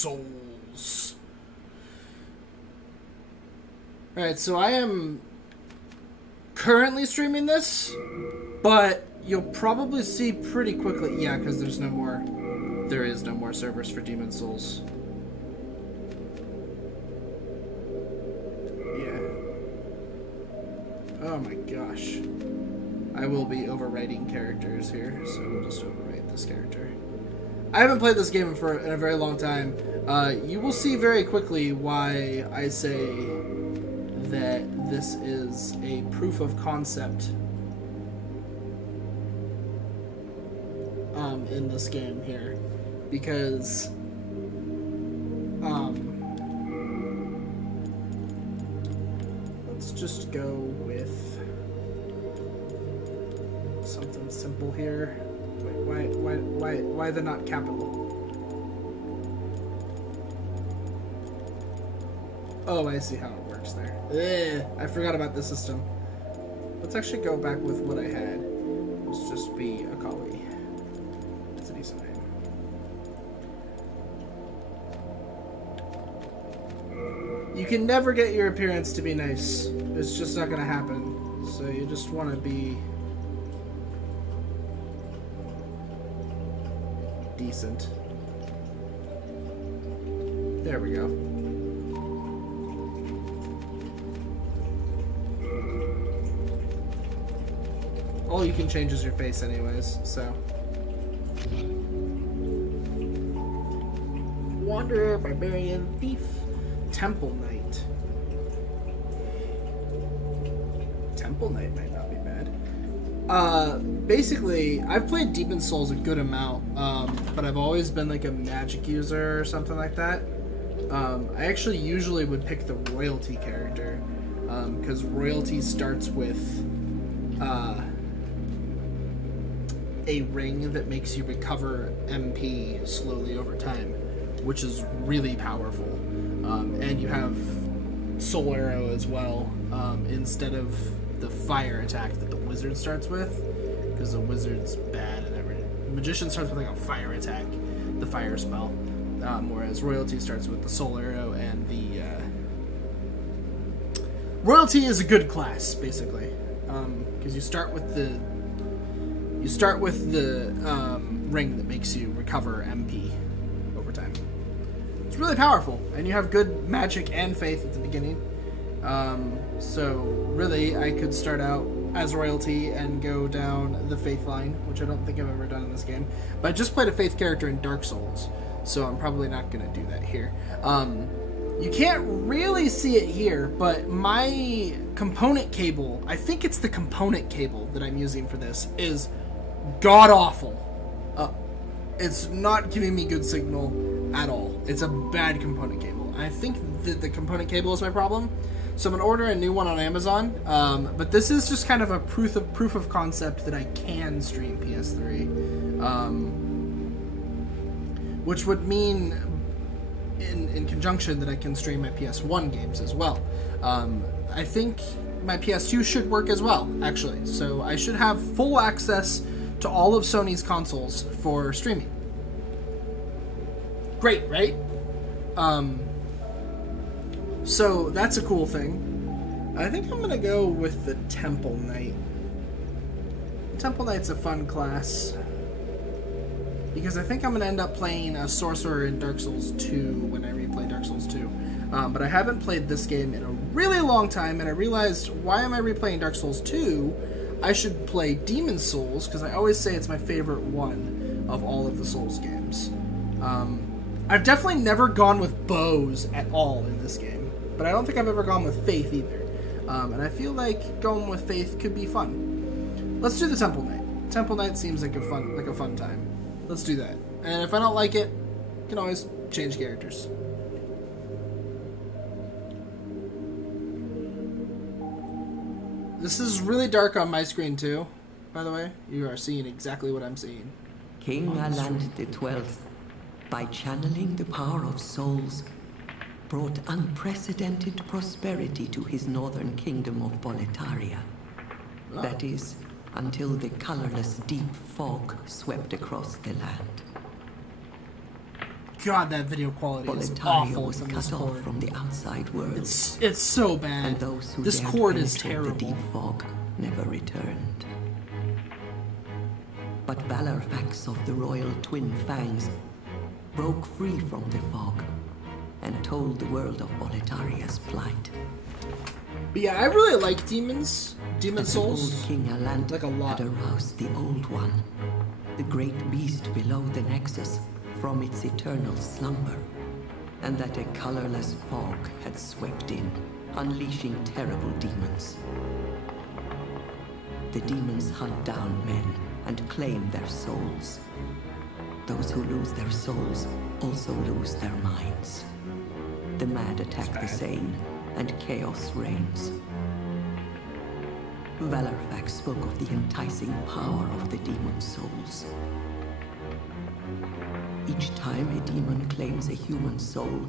Souls. Alright, so I am currently streaming this, but you'll probably see pretty quickly... Yeah, because there's no more... There is no more servers for Demon Souls. Yeah. Oh my gosh. I will be overwriting characters here, so we'll just overwrite this character. I haven't played this game in a very long time. You will see very quickly why I say that this is a proof of concept in this game here. Because let's just go with something simple here. Wait, why they're not capital? Oh, I see how it works there. Ugh, I forgot about the system. Let's actually go back with what I had. Let's just be a collie. That's a decent name. You can never get your appearance to be nice. It's just not gonna happen. So you just want to be decent. There we go. All you can change is your face anyways, so. Wanderer, Barbarian, Thief, Temple Knight. Temple Knight might not be bad. Basically, I've played Demon Souls a good amount, but I've always been like a magic user or something like that. I actually usually would pick the royalty character, because royalty starts with a ring that makes you recover MP slowly over time, which is really powerful. And you have Soul Arrow as well, instead of the fire attack that the wizard starts with, because the wizard's bad and everything. The magician starts with like a fire attack, the fire spell, whereas royalty starts with the Soul Arrow and the royalty is a good class basically, because you start with the ring that makes you recover MP over time. It's really powerful, and you have good magic and faith at the beginning. So really, I could start out as royalty and go down the faith line, which I don't think I've ever done in this game. But I just played a faith character in Dark Souls, so I'm probably not going to do that here. You can't really see it here, but my component cable, I think it's the component cable that I'm using for this, is god-awful. It's not giving me good signal at all. It's a bad component cable. I think that the component cable is my problem, so I'm going to order a new one on Amazon, but this is just kind of a proof of concept that I can stream PS3, which would mean in conjunction that I can stream my PS1 games as well. I think my PS2 should work as well, actually, so I should have full access to all of Sony's consoles for streaming. Great, right? So that's a cool thing. I think I'm gonna go with the Temple Knight. Temple Knight's a fun class, because I think I'm gonna end up playing a sorcerer in Dark Souls 2 when I replay Dark Souls 2. But I haven't played this game in a really long time, and I realized, why am I replaying Dark Souls 2? I should play Demon Souls, because I always say it's my favorite one of all of the Souls games. I've definitely never gone with bows at all in this game, but I don't think I've ever gone with faith either. And I feel like going with faith could be fun. Let's do the Temple Knight. Temple Knight seems like a fun time. Let's do that. And if I don't like it, I can always change characters. This is really dark on my screen too, by the way. You are seeing exactly what I'm seeing. King Aland XII, by channeling the power of souls, brought unprecedented prosperity to his northern kingdom of Boletaria. Oh. That is, until the colorless deep fog swept across the land. god, that video quality is Boletaria awful was from cut this off cord. from the outside world. It's so bad. And those who This dared cord is penetrate terrible. the deep fog never returned. But Valorfax of the royal twin fangs broke free from the fog and told the world of Boletaria's plight. But yeah, I really like demons. Demon As souls. old King Alant Like a lot. had aroused the Old One, the great beast below the Nexus, from its eternal slumber, and that a colorless fog had swept in, unleashing terrible demons. The demons hunt down men and claim their souls. Those who lose their souls also lose their minds. The mad attack the sane, and chaos reigns. Valorfax spoke of the enticing power of the demon souls. Each time a demon claims a human soul,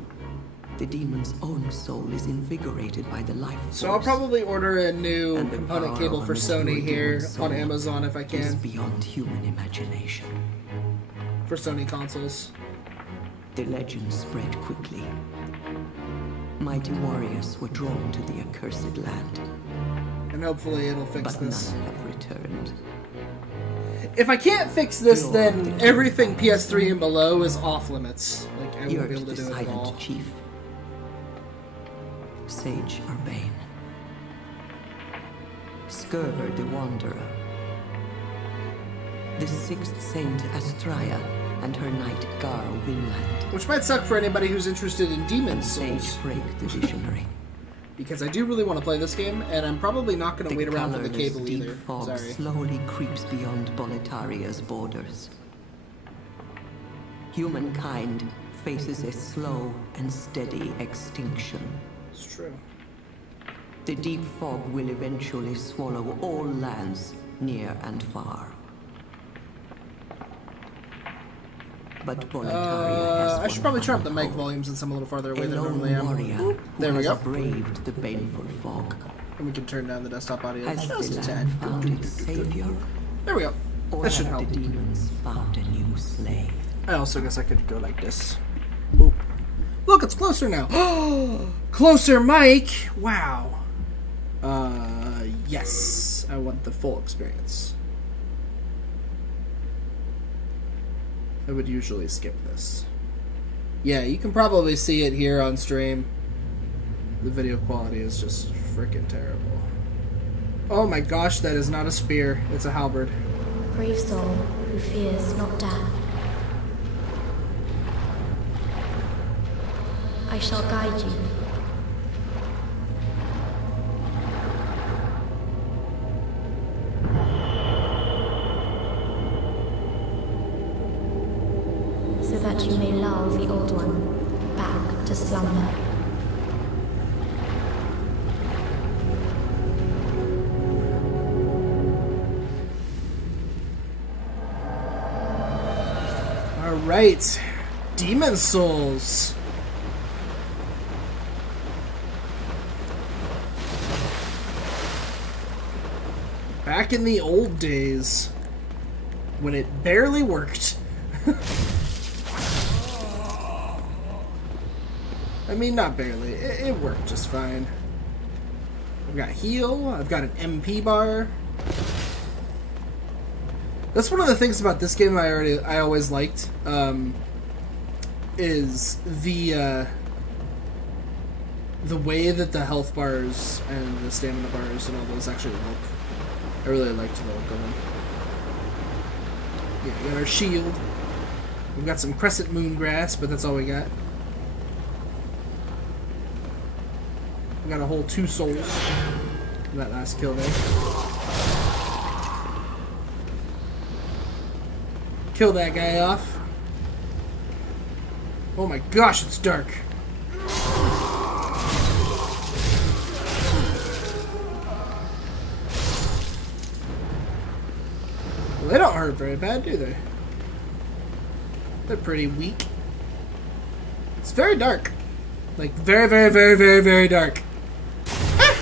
the demon's own soul is invigorated by the life force. So I'll probably order a new And the component power cable of for a Sony mature here demon soul on Amazon if I is can. beyond human imagination. For Sony consoles. The legend spread quickly. Mighty warriors were drawn to the accursed land, And hopefully it'll fix but this. none have returned. If I can't fix this, You're then the everything PS3 and below is off limits. Like, I won't be Yurt able to the do it at all. silent chief, Sage Urbane, Skurver the wanderer, the sixth saint Astraea, and her knight Garl Vinland, Which might suck for anybody who's interested in Demon and Sage Souls. Frake the visionary. Because I do really want to play this game, and I'm probably not going to wait around for the colorless cable deep either. fog Sorry. slowly creeps beyond Boletaria's borders. Humankind faces a slow and steady extinction. It's true. The deep fog will eventually swallow all lands, near and far. But Boletaria has I should probably turn up the one mic volumes and some a little farther away a than I lone normally am. warrior Oop, who there we has go. braved the baneful fog. And we can turn down the desktop audio Has just a the tad. land found its savior? There we go. Or That should have help. the demons found a new slave? I also guess I could go like this. Oop. Look, it's closer now. Closer, Mike. Wow. Yes. I want the full experience. I would usually skip this. Yeah, you can probably see it here on stream. The video quality is just freaking terrible. Oh my gosh, that is not a spear. It's a halberd. Brave soul who fears not death. I shall guide you. So that you may lull the old one back to slumber. Alright. Demon Souls. Back in the old days, when it barely worked. I mean, not barely. It worked just fine. I've got heal. I've got an MP bar. That's one of the things about this game I always liked. Is the way that the health bars and the stamina bars and all those actually look. I really liked the look of them. Yeah, we got our shield. We've got some crescent moon grass, but that's all we got. We got a whole 2 souls from that last kill there. Kill that guy off. Oh my gosh, it's dark. Well, they don't hurt very bad, do they? They're pretty weak. It's very dark. Like, very, very, very, very, very dark. Ah!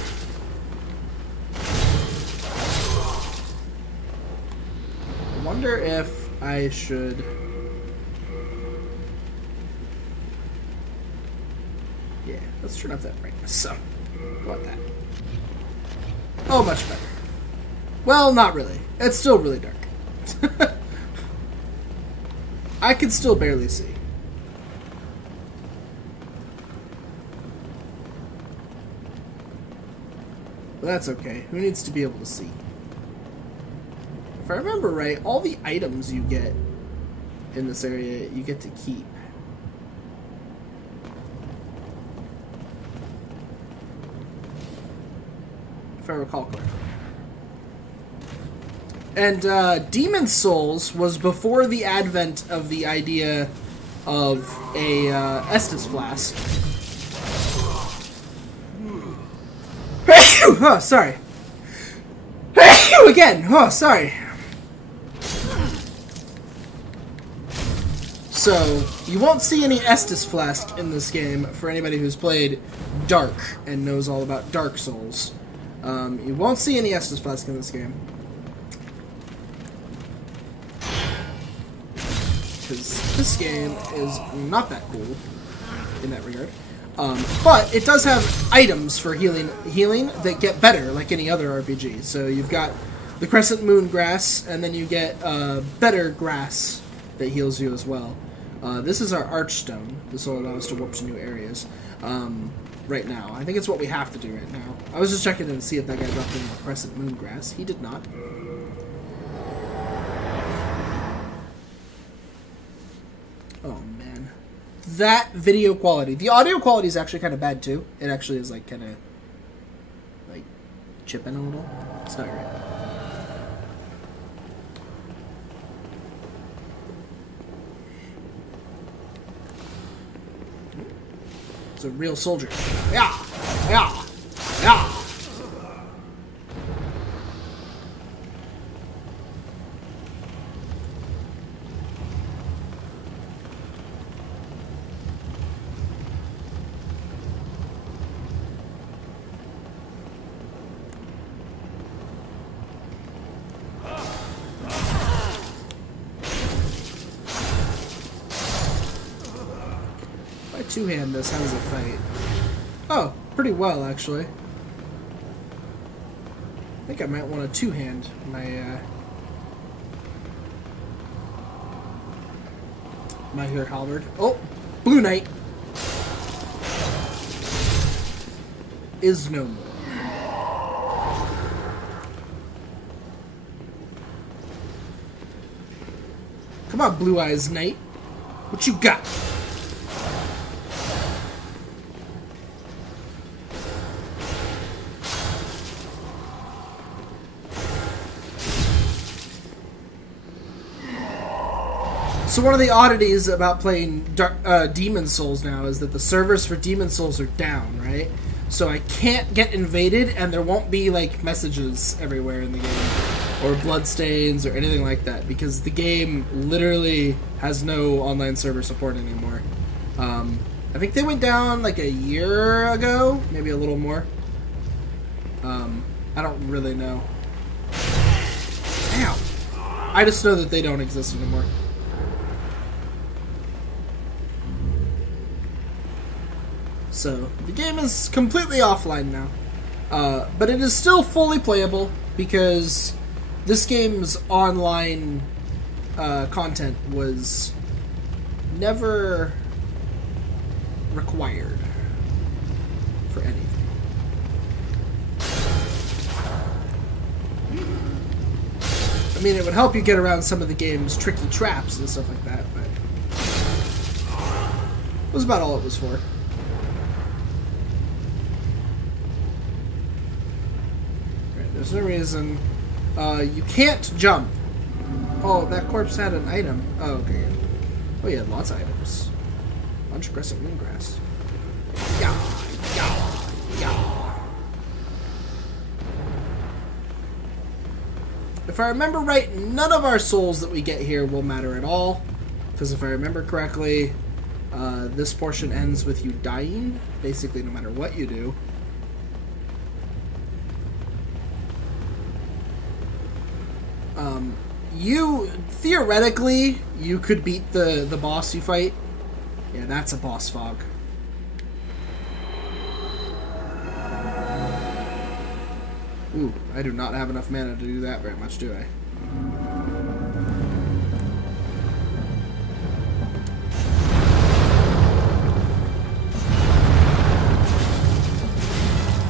I wonder if I should Yeah, let's turn up that brightness. So, how about that? Oh, much better. Well, not really. It's still really dark. I can still barely see. But that's okay. Who needs to be able to see? If I remember right, all the items you get in this area, you get to keep. If I recall correctly. And Demon Souls was before the advent of the idea of a Estus Flask. Oh, sorry. Again. Oh, sorry. So, you won't see any Estus Flask in this game for anybody who's played Dark and knows all about Dark Souls. You won't see any Estus Flask in this game. Because this game is not that cool in that regard. But it does have items for healing that get better, like any other RPG. So you've got the Crescent Moon Grass, and then you get better grass that heals you as well. This is our Archstone. This will allow us to warp to new areas right now. I think it's what we have to do right now. I was just checking in to see if that guy dropped in the Crescent Moon Grass. He did not. Oh, man. That video quality. The audio quality is actually kind of bad, too. It actually is, like, kind of, like, chipping a little. It's not great. It's a real soldier. Yeah! Yeah! Yeah! Two-hand this. How does it fight? Oh, pretty well, actually. I think I might want to two-hand my, my here halberd. Oh! Blue Knight! Is no more. Come on, Blue Eyes Knight. What you got? So one of the oddities about playing Demon Souls now is that the servers for Demon Souls are down, right? So I can't get invaded, and there won't be, like, messages everywhere in the game, or bloodstains, or anything like that, because the game literally has no online server support anymore. I think they went down, like, a year ago, maybe a little more. I don't really know. Ow! I just know that they don't exist anymore. So, the game is completely offline now. But it is still fully playable because this game's online content was never required for anything. I mean, it would help you get around some of the game's tricky traps and stuff like that, but it was about all it was for. There's no reason. You can't jump. Oh, that corpse had an item. Oh, okay. Oh, he had lots of items. Bunch of Crescent Moon Grass. Yeah, yeah, yeah. If I remember right, none of our souls that we get here will matter at all. Because if I remember correctly, this portion ends with you dying, basically no matter what you do. Theoretically, you could beat the boss you fight. Yeah, that's a boss fog. Ooh, I do not have enough mana to do that very much, do I?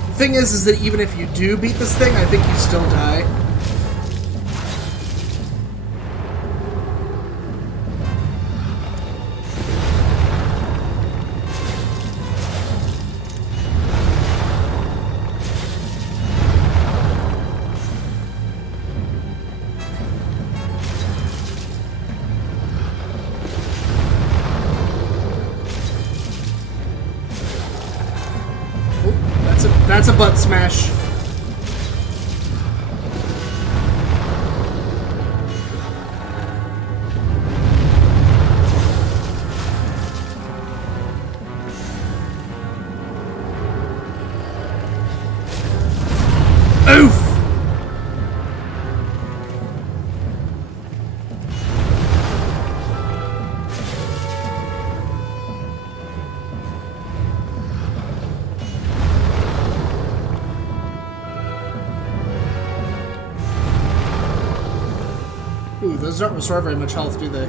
The thing is that even if you do beat this thing, I think you still die. That's a butt smash. Oof! Ooh, those don't restore very much health, do they?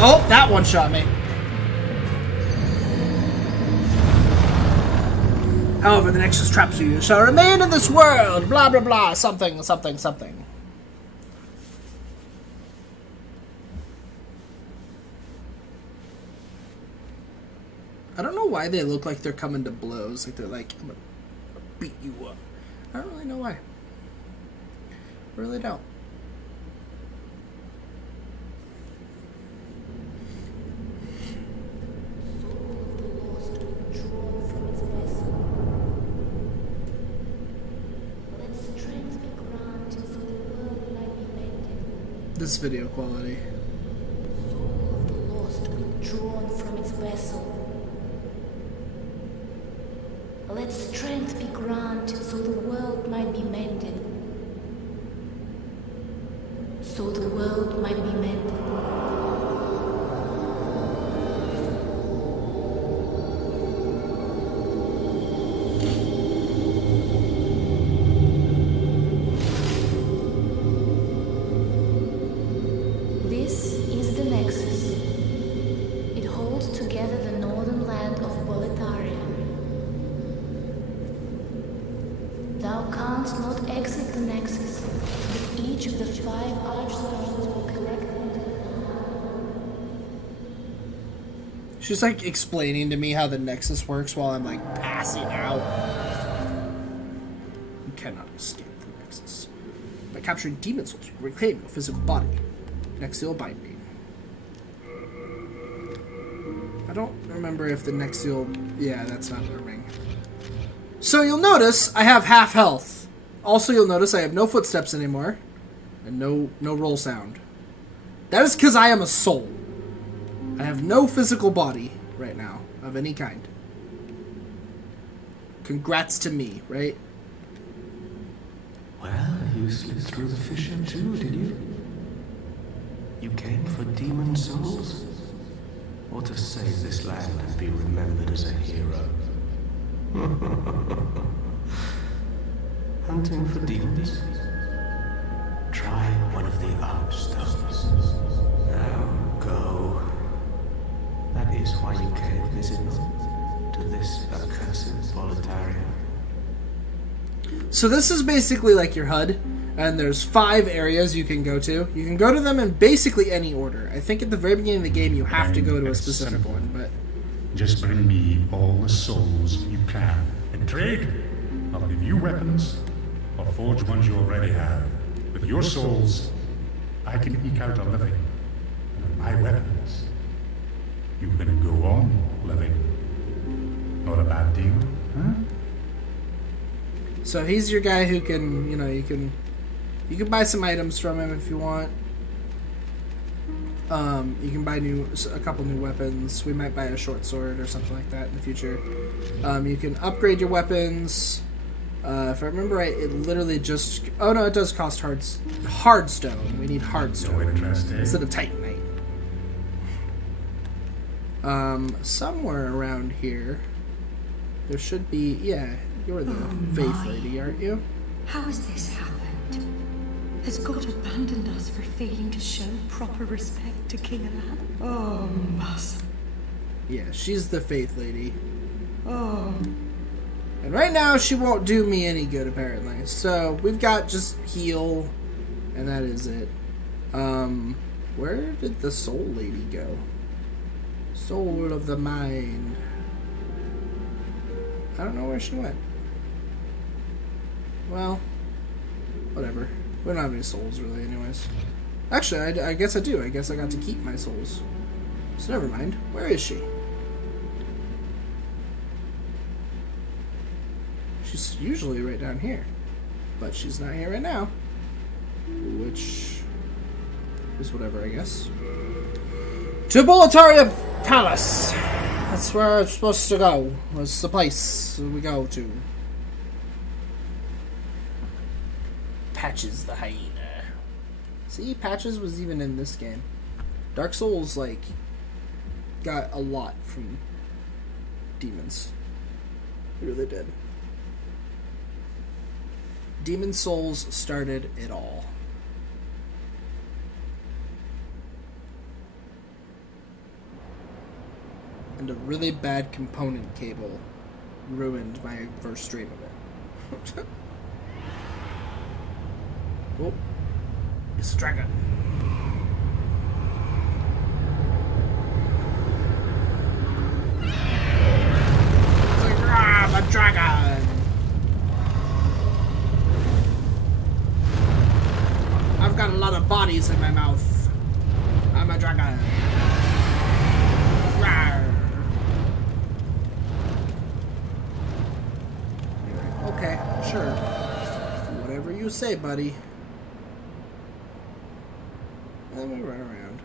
Oh, that one shot me. However, the Nexus traps you shall remain in this world, blah blah blah, something, something, something. I don't know why they look like they're coming to blows, like they're like, I'm gonna beat you up. I don't really know why. I really don't. This video quality. Soul of the lost withdrawn from its vessel. Let strength be granted so the world might be mended. So the world might be mended. This is the Nexus. It holds together the northern land of Boletaria. Thou canst not exit the Nexus, but each of the 5 archstones will connect them to the She's like explaining to me how the Nexus works while I'm like passing out. You cannot escape the Nexus. By capturing demon souls, you reclaim your physical body. Nexial binding. I don't remember if the Nexial... Yeah, that's not the ring. So you'll notice I have half health. Also, you'll notice I have no footsteps anymore. And no roll sound. That is because I am a soul. I have no physical body right now of any kind. Congrats to me, right? Well, you slipped through the fissure too, did you? You came for demon souls? Or to save this land and be remembered as a hero? Hunting for demons? Try one of the archstones. Now go. That is why you came, is it not? To this accursed Boletaria. So this is basically like your HUD, and there's 5 areas you can go to. You can go to them in basically any order. I think at the very beginning of the game you have to go to a specific one, but... Just bring me all the souls you can. In trade, I'll give you weapons, or forge ones you already have. With your souls, I can eke out a living. And with my weapons, you can go on living. Not a bad deal, huh? So he's your guy who can, you know, you can buy some items from him if you want. You can buy a couple new weapons. We might buy a short sword or something like that in the future. You can upgrade your weapons. If I remember right, it literally just... Oh no, it does cost hardstone. We need hardstone instead of titanite. Somewhere around here, There should be... Yeah, you're the faith lady, aren't you? How has this happened? Has God abandoned us for failing to show proper respect to King Alan? Oh, Massa. Yeah, she's the faith lady. Oh. And right now, she won't do me any good, apparently. So, we've got just heal, and that is it. Where did the soul lady go? Soul of the mind. I don't know where she went. Well, whatever. We don't have any souls, really, anyways. Actually, I guess I do. I guess I got to keep my souls. So never mind. Where is she? She's usually right down here. But she's not here right now. Which is whatever, I guess. To Boletaria Palace! That's where I'm supposed to go. That's the place we go to. Patches the hyena. See, Patches was even in this game. Dark Souls, like, got a lot from demons. It really did. Demon Souls started it all. And a really bad component cable ruined my first stream of it. Oh, it's a dragon. It's like, I'm a dragon. I've got a lot of bodies in my mouth. I'm a dragon. Rawr. Okay, sure. Whatever you say, buddy. And then we run around.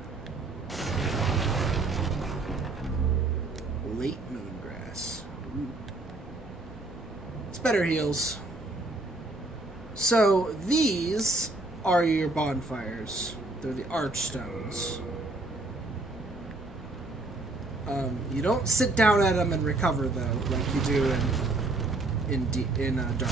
Late moongrass. Ooh. It's better heals. So, these are your bonfires. They're the archstones. You don't sit down at them and recover, though, like you do in Dark.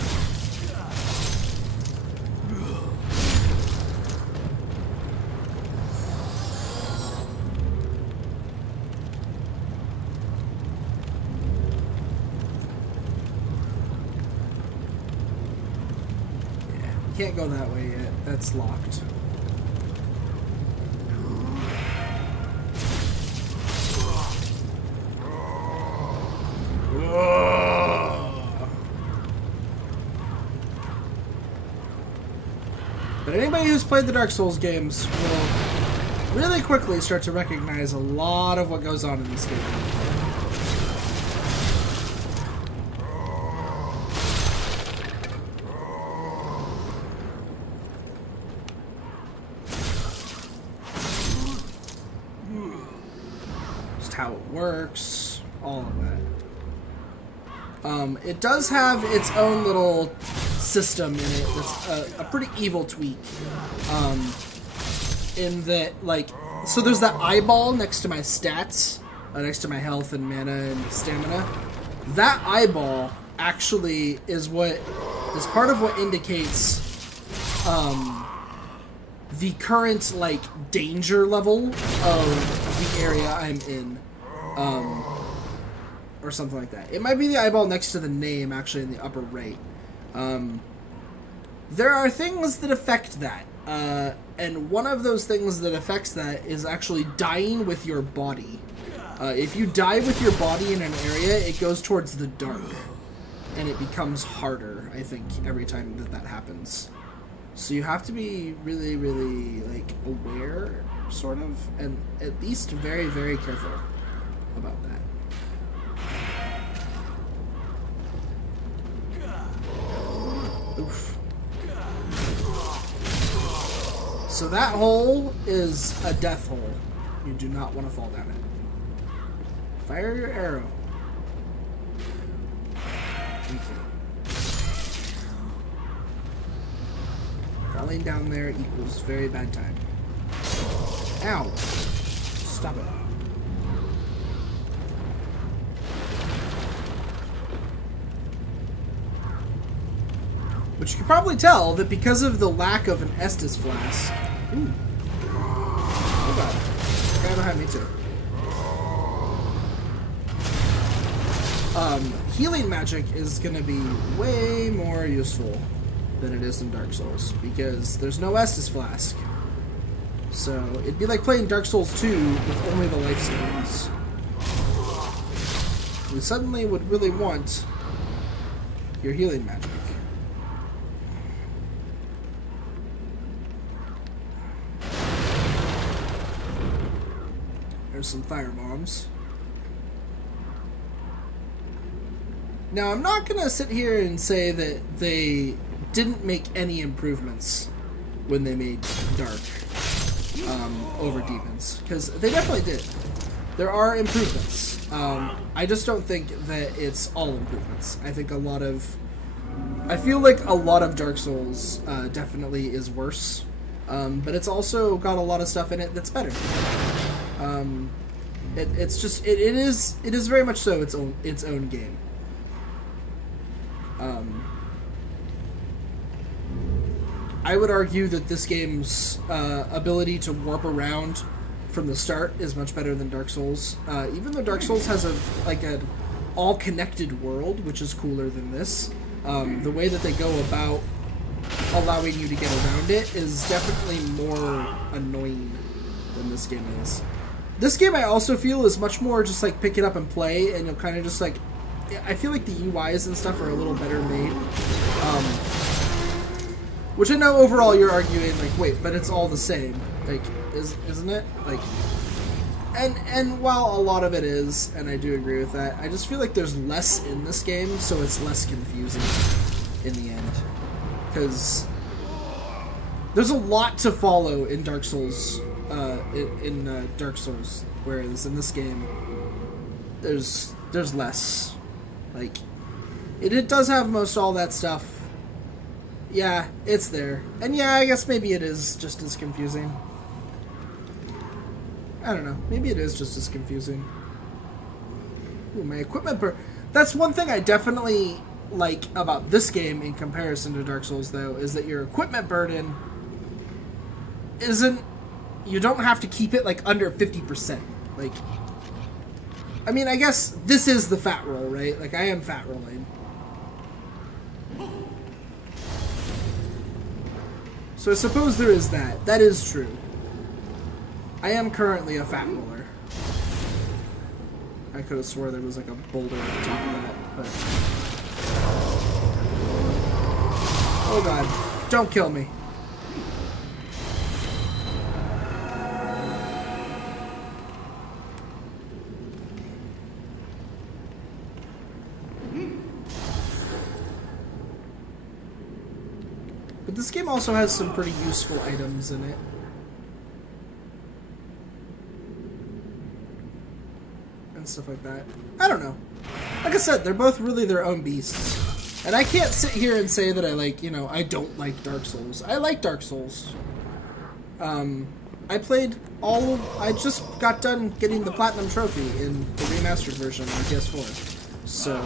Can't go that way yet. That's locked. But anybody who's played the Dark Souls games will really quickly start to recognize a lot of what goes on in this game. How it works, all of that. It does have its own little system in it that's a pretty evil tweak. In that, like, so there's that eyeball next to my stats, next to my health and mana and stamina. That eyeball actually is part of what indicates the current, like, danger level of the area I'm in. Or something like that. It might be the eyeball next to the name, actually, in the upper right. There are things that affect that. And one of those things that affects that is actually dying with your body. If you die with your body in an area, it goes towards the dark. And it becomes harder, I think, every time that happens. So you have to be really, really, like, aware, sort of, and at least very, very careful about that. Oof. So that hole is a death hole. You do not want to fall down it. Fire your arrow. Thank you. Falling down there equals very bad time. Ow! Stop it. But you can probably tell that because of the lack of an Estus flask... Ooh. Hold on. Guy behind me, too. Healing magic is going to be way more useful than it is in Dark Souls, because there's no Estus flask. So, it'd be like playing Dark Souls 2 with only the life stones. You suddenly would really want your healing magic. There's some fire bombs. Now, I'm not going to sit here and say that they didn't make any improvements when they made Dark over Demons, because they definitely did. There are improvements. I just don't think that it's all improvements. I think I feel like a lot of Dark Souls definitely is worse, but it's also got a lot of stuff in it that's better. It is very much so its own game. I would argue that this game's ability to warp around from the start is much better than Dark Souls. Even though Dark Souls has an all-connected world, which is cooler than this, the way that they go about allowing you to get around it is definitely more annoying than this game is. This game I also feel is much more just like pick it up and play, and you'll kind of just like... I feel like the UIs and stuff are a little better made. Which I know overall you're arguing, like, wait, but it's all the same. Like, isn't it? Like, and while a lot of it is, and I do agree with that, I just feel like there's less in this game, so it's less confusing in the end. Because there's a lot to follow in Dark Souls, Dark Souls, whereas in this game, there's less. Like, it does have most all that stuff. Yeah, it's there. And yeah, I guess maybe it is just as confusing. I don't know. Maybe it is just as confusing. Ooh, my equipment that's one thing I definitely like about this game in comparison to Dark Souls, though, is that your equipment burden isn't... You don't have to keep it, like, under 50%. Like... I mean, I guess this is the fat roll, right? Like, I am fat rolling. So I suppose there is that. That is true. I am currently a fat roller. I could have swore there was like a boulder at the top of that, but... Oh god. Don't kill me. But this game also has some pretty useful items in it. And stuff like that. I don't know. Like I said, they're both really their own beasts. And I can't sit here and say that I like, you know, I don't like Dark Souls. I like Dark Souls. I just got done getting the Platinum Trophy in the remastered version on PS4. So...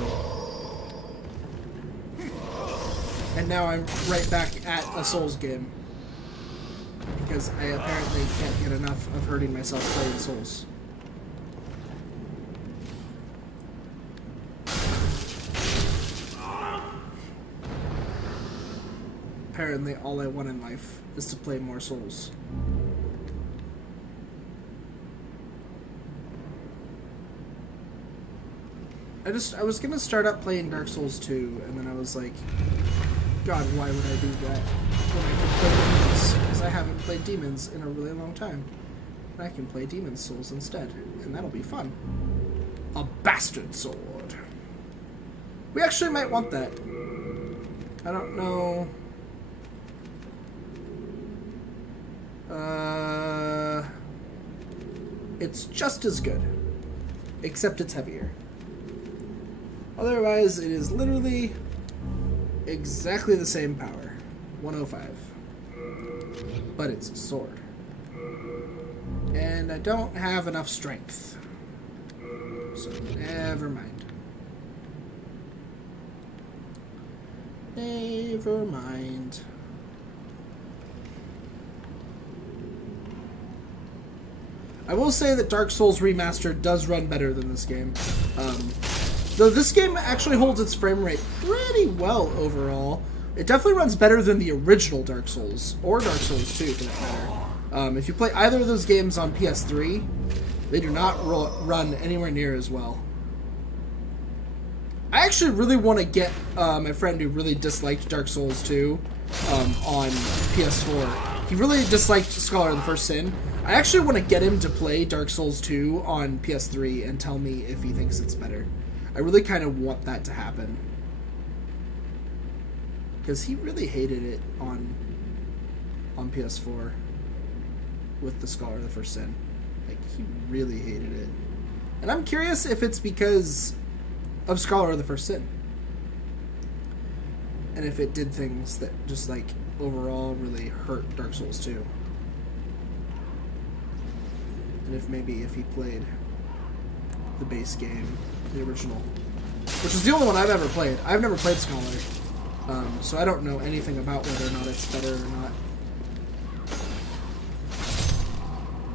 And now I'm right back at a Souls game. Because I apparently can't get enough of hurting myself playing Souls. Apparently all I want in life is to play more Souls. I was gonna start up playing Dark Souls 2, and then I was like, God, why would I do that when I can play Demons? Because I haven't played Demons in a really long time. And I can play Demon Souls instead, and that'll be fun. A bastard sword. We actually might want that. I don't know. It's just as good, except it's heavier. Otherwise, it is literally exactly the same power. 105. But it's a sword. And I don't have enough strength. So, never mind. Never mind. I will say that Dark Souls Remastered does run better than this game. Though this game actually holds its frame rate pretty well overall. It definitely runs better than the original Dark Souls, or Dark Souls 2 for that matter. If you play either of those games on PS3, they do not run anywhere near as well. I actually really want to get my friend who really disliked Dark Souls 2 on PS4. He really disliked Scholar of the First Sin. I actually want to get him to play Dark Souls 2 on PS3 and tell me if he thinks it's better. I really kind of want that to happen. Because he really hated it on PS4 with the Scholar of the First Sin. Like, he really hated it. And I'm curious if it's because of Scholar of the First Sin. And if it did things that just, like, overall really hurt Dark Souls 2. And if he played the base game, the original, which is the only one I've ever played. I've never played Scholar, so I don't know anything about whether or not it's better or not.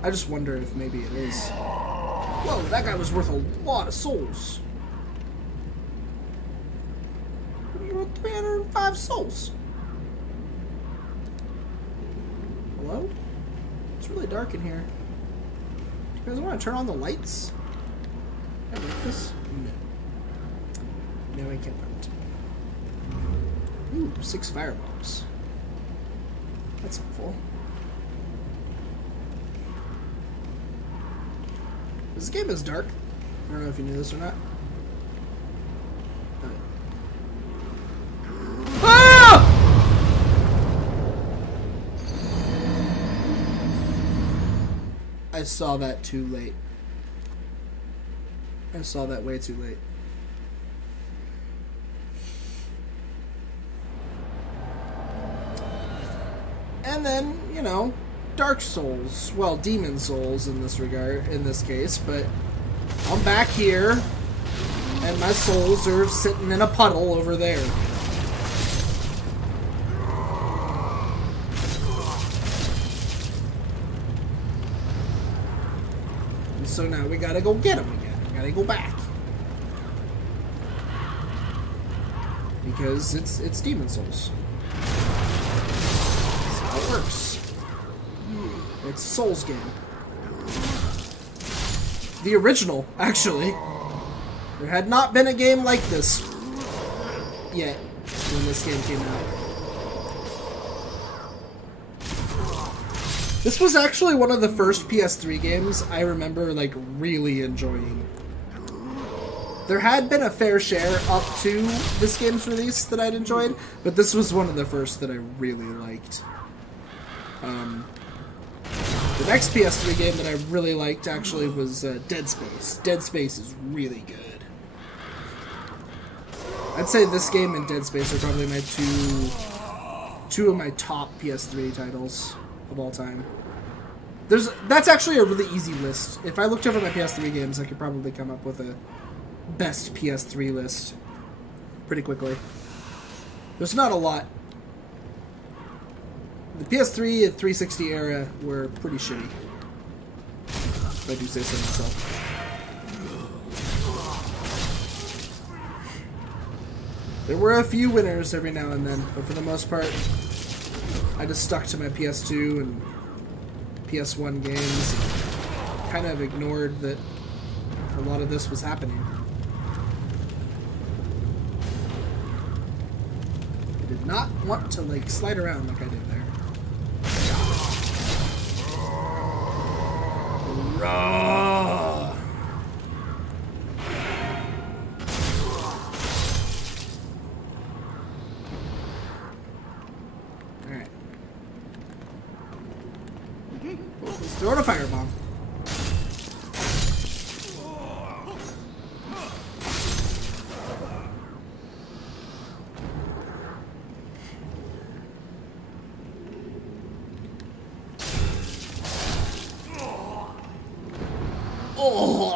I just wonder if maybe it is. Whoa, that guy was worth a lot of souls. 305 souls. Hello? It's really dark in here. Do you guys want to turn on the lights? Can I break this? No. No, I can't break it. Ooh, 6 firebombs. That's helpful. This game is dark. I don't know if you knew this or not. Ah! I saw that too late. I saw that way too late. And then, you know, Dark Souls. Well, Demon Souls in this regard, in this case, but I'm back here, and my souls are sitting in a puddle over there. And so now we gotta go get them again. We gotta go back. Because it's Demon Souls. That's how it works. It's a Souls game. The original, actually. There had not been a game like this yet when this game came out. This was actually one of the first PS3 games I remember, like, really enjoying. There had been a fair share up to this game's release that I'd enjoyed, but this was one of the first that I really liked. The next PS3 game that I really liked, actually, was Dead Space. Dead Space is really good. I'd say this game and Dead Space are probably my two of my top PS3 titles of all time. That's actually a really easy list. If I looked over my PS3 games, I could probably come up with a best PS3 list pretty quickly. There's not a lot. The PS3 and 360 era were pretty shitty, if I do say so myself. There were a few winners every now and then, but for the most part, I just stuck to my PS2 and PS1 games and kind of ignored that a lot of this was happening. I did not want to, like, slide around like I did there. Raw. Alright. Let's throw in a firebomb. Oh!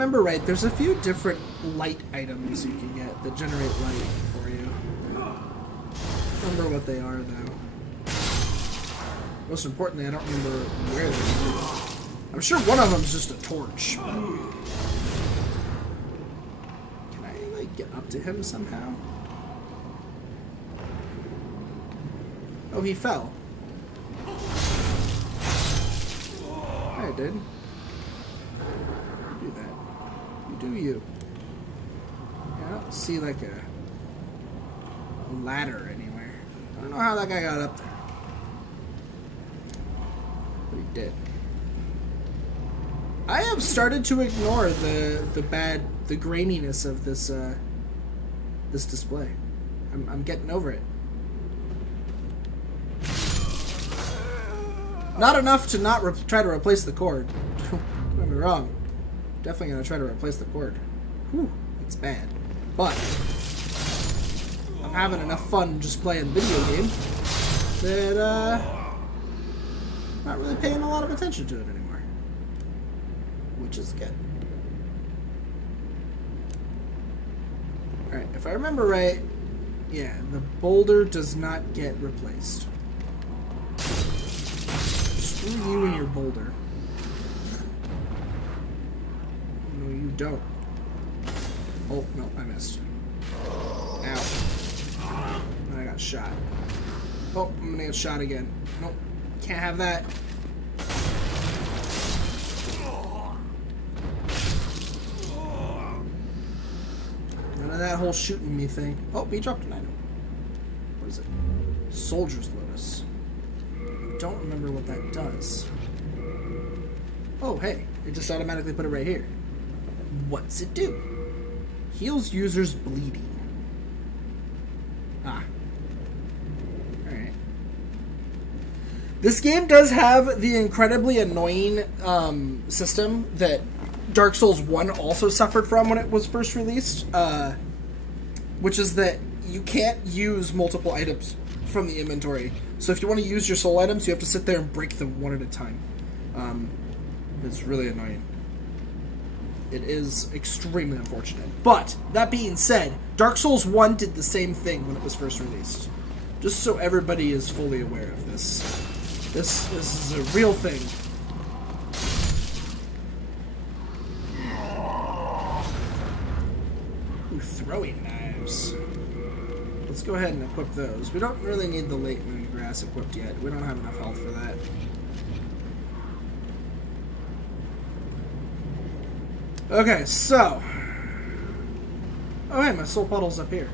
remember right, there's a few different light items you can get that generate light for you. I don't remember what they are, though. Most importantly, I don't remember where they are. I'm sure one of them's just a torch. But... Can I, like, get up to him somehow? Oh, he fell. I did. Do that. You do you. Yeah, I don't see like a ladder anywhere. I don't know how that guy got up there. But he did. I have started to ignore the graininess of this this display. I'm getting over it. Not enough to not try to replace the cord. Don't get me wrong. Definitely gonna try to replace the cord. Whew, it's bad. But I'm having enough fun just playing the video game that I'm not really paying a lot of attention to it anymore. Which is good. Alright, if I remember right, yeah, the boulder does not get replaced. Screw you and your boulder. No, you don't. Oh, no, I missed. Ow. I got shot. Oh, I'm gonna get shot again. Nope. Can't have that. None of that whole shooting me thing. Oh, he dropped an item. What is it? Soldier's Lotus. Don't remember what that does. Oh, hey. It just automatically put it right here. What's it do? Heals users bleeding. Ah. Alright. This game does have the incredibly annoying system that Dark Souls 1 also suffered from when it was first released. Which is that you can't use multiple items from the inventory. So if you want to use your soul items, you have to sit there and break them one at a time. It's really annoying. It is extremely unfortunate. But, that being said, Dark Souls 1 did the same thing when it was first released. Just so everybody is fully aware of this. This is a real thing. Ooh, throwing knives. Let's go ahead and equip those. We don't really need the late moon grass equipped yet. We don't have enough health for that. Okay, so. Oh, hey, my soul puddle's up here.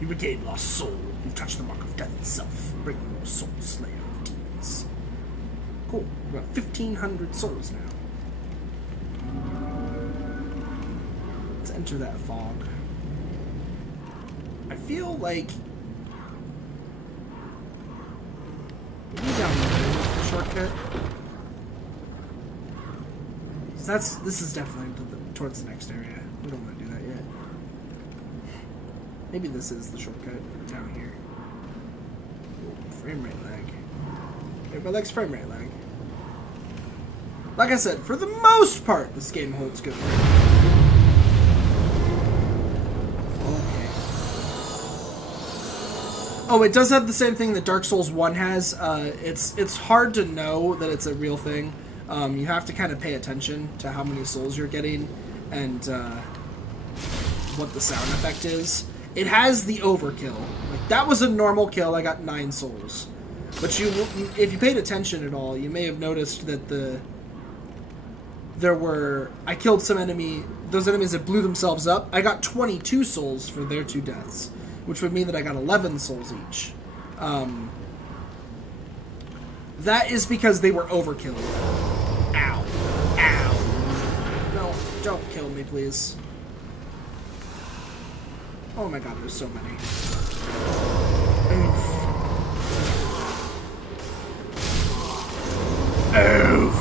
You regain lost soul. You've touched the mark of death itself. Bring more soul, slayer of demons. Cool. We've got 1,500 souls now. Let's enter that fog. I feel like maybe down there is the shortcut. So this is definitely towards the next area. We don't want to do that yet. Maybe this is the shortcut down here. Frame rate lag. Everybody likes frame rate lag. Like I said, for the most part, this game holds good. Oh, it does have the same thing that Dark Souls 1 has. It's hard to know that it's a real thing. You have to kind of pay attention to how many souls you're getting and what the sound effect is. It has the overkill. Like, that was a normal kill. I got 9 souls. But if you paid attention at all, you may have noticed that I killed some those enemies that blew themselves up. I got 22 souls for their 2 deaths, which would mean that I got 11 souls each. That is because they were overkill. Ow. Ow. No, don't kill me, please. Oh my god, there's so many. Oof. Oof.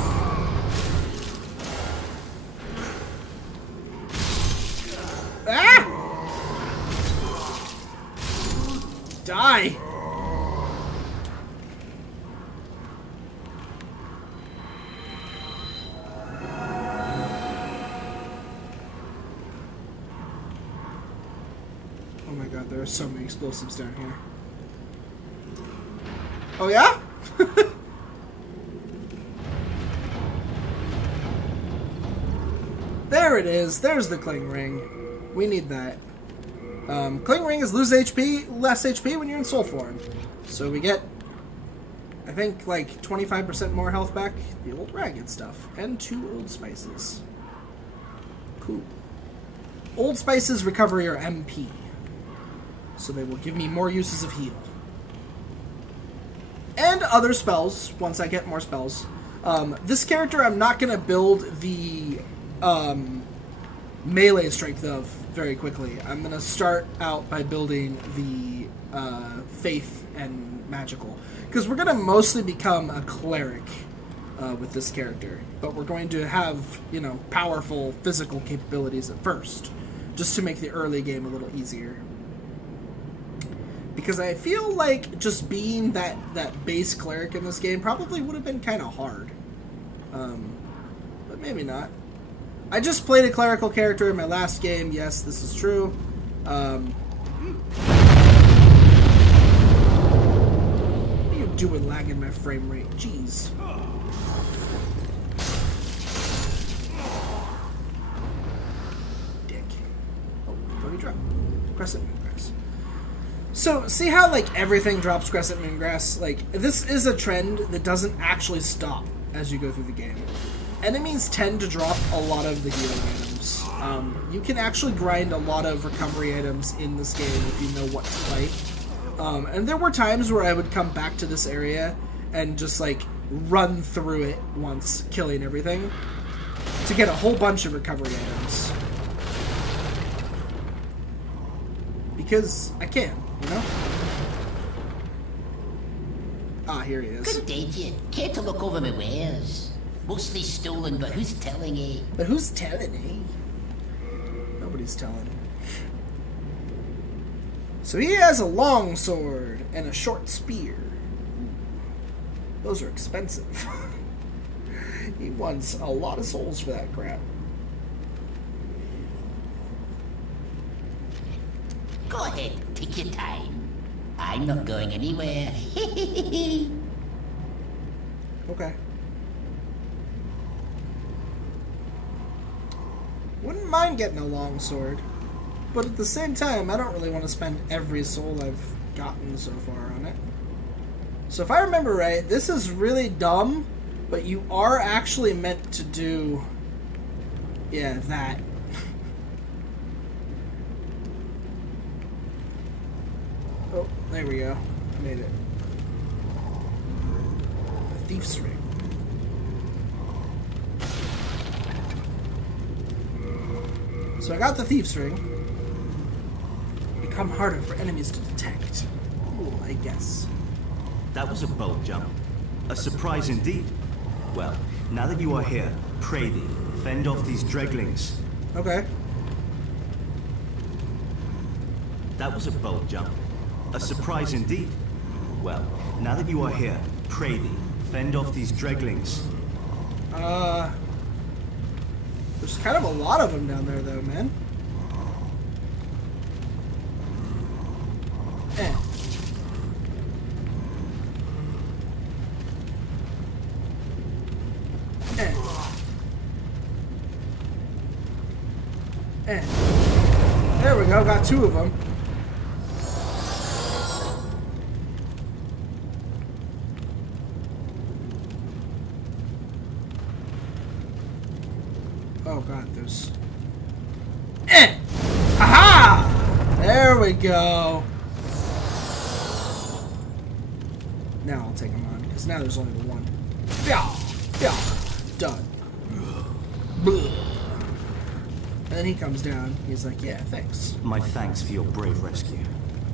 Ah! Die! Oh my god, there are so many explosives down here. Oh yeah? There it is. There's the Cling Ring. We need that. Cling Ring is less HP when you're in soul form. So we get, I think, like 25% more health back. The old ragged stuff. And 2 old spices. Cool. Old spices recover your MP. So they will give me more uses of heal. And other spells, once I get more spells. This character I'm not going to build the melee strength of very quickly. I'm going to start out by building the faith and magical. Because we're going to mostly become a cleric with this character. But we're going to have, you know, powerful physical capabilities at first. Just to make the early game a little easier. Because I feel like just being that base cleric in this game probably would have been kind of hard. But maybe not. I just played a clerical character in my last game. Yes, this is true. What are you doing lagging my frame rate? Jeez. Dick. Oh, let me drop. Crescent Moongrass. So, see how, like, everything drops Crescent Moongrass? Like, this is a trend that doesn't actually stop as you go through the game. Enemies tend to drop a lot of the healing items. You can actually grind a lot of recovery items in this game if you know what to fight. And there were times where I would come back to this area and just, like, run through it once, killing everything, to get a whole bunch of recovery items. Because I can, you know? Ah, here he is. Good day to you. Care to look over my wares? Mostly stolen, but who's telling you? But who's telling eh? Nobody's telling. So he has a long sword and a short spear. Those are expensive. He wants a lot of souls for that crap. Go ahead, take your time. I'm not going anywhere. Okay. Wouldn't mind getting a long sword, but at the same time, I don't really want to spend every soul I've gotten so far on it. So if I remember right, this is really dumb, but you are actually meant to do, yeah, that. Oh, there we go. I made it. A thief's ring. So I got the thief's ring. Become harder for enemies to detect. Cool, I guess. That was a bold jump. A surprise indeed. Well, now that you are here, pray thee, fend off these dreglings. Okay. That was a bold jump. A surprise indeed. Well, now that you are here, pray thee, fend off these dreglings. There's kind of a lot of them down there, though, man. Eh. Eh. Eh. There we go, got 2 of them. Oh god, there's... Eh! Haha! There we go! Now I'll take him on, because now there's only the one. Yeah! Yeah! Done. Blah. And then he comes down, he's like, yeah, thanks. My thanks for your brave rescue.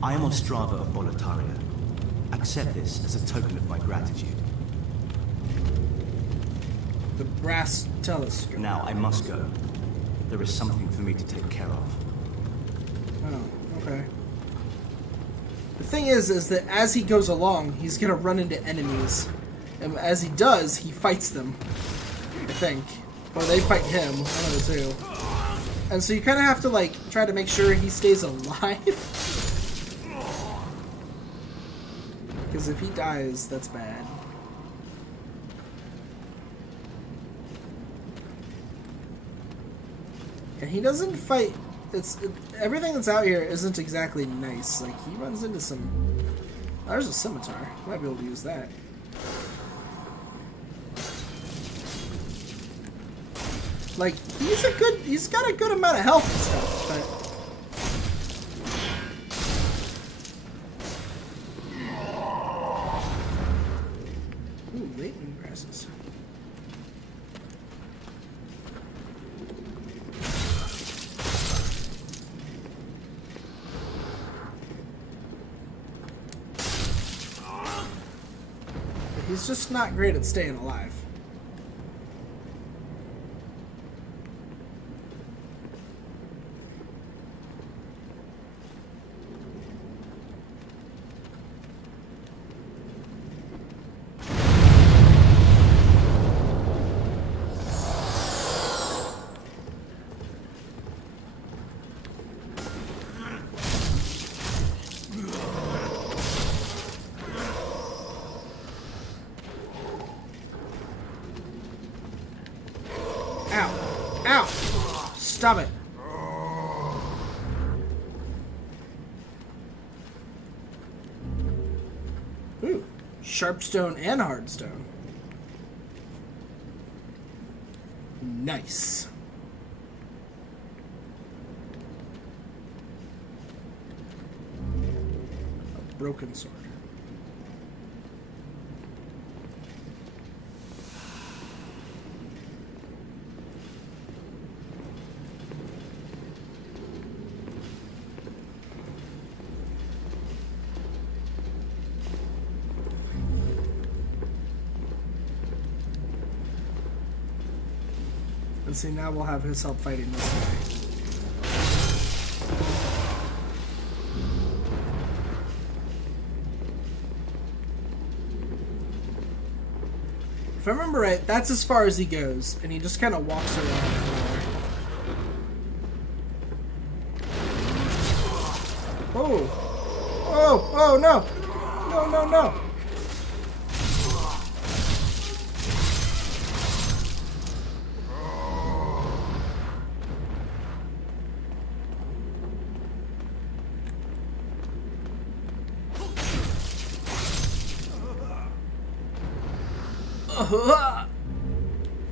I am Ostrava of Boletaria. Accept this as a token of my gratitude. The brass telescope. Now I must go. There is something for me to take care of. Oh, okay. The thing is that as he goes along, he's gonna run into enemies. And as he does, he fights them. I think. Or they fight him, one of the two. And so you kind of have to, like, try to make sure he stays alive. Because if he dies, that's bad. And he doesn't fight. Everything that's out here isn't exactly nice. Like, he runs into some... Oh, there's a scimitar. Might be able to use that. Like, he's got a good amount of health and stuff, but... Ooh, late moon grasses. He's just not great at staying alive. Stop it. Ooh, sharpstone and hardstone. Nice. A broken sword. See, now we'll have his help fighting this guy. If I remember right, that's as far as he goes, and he just kind of walks around. Oh! Oh! Oh, no! No, no, no!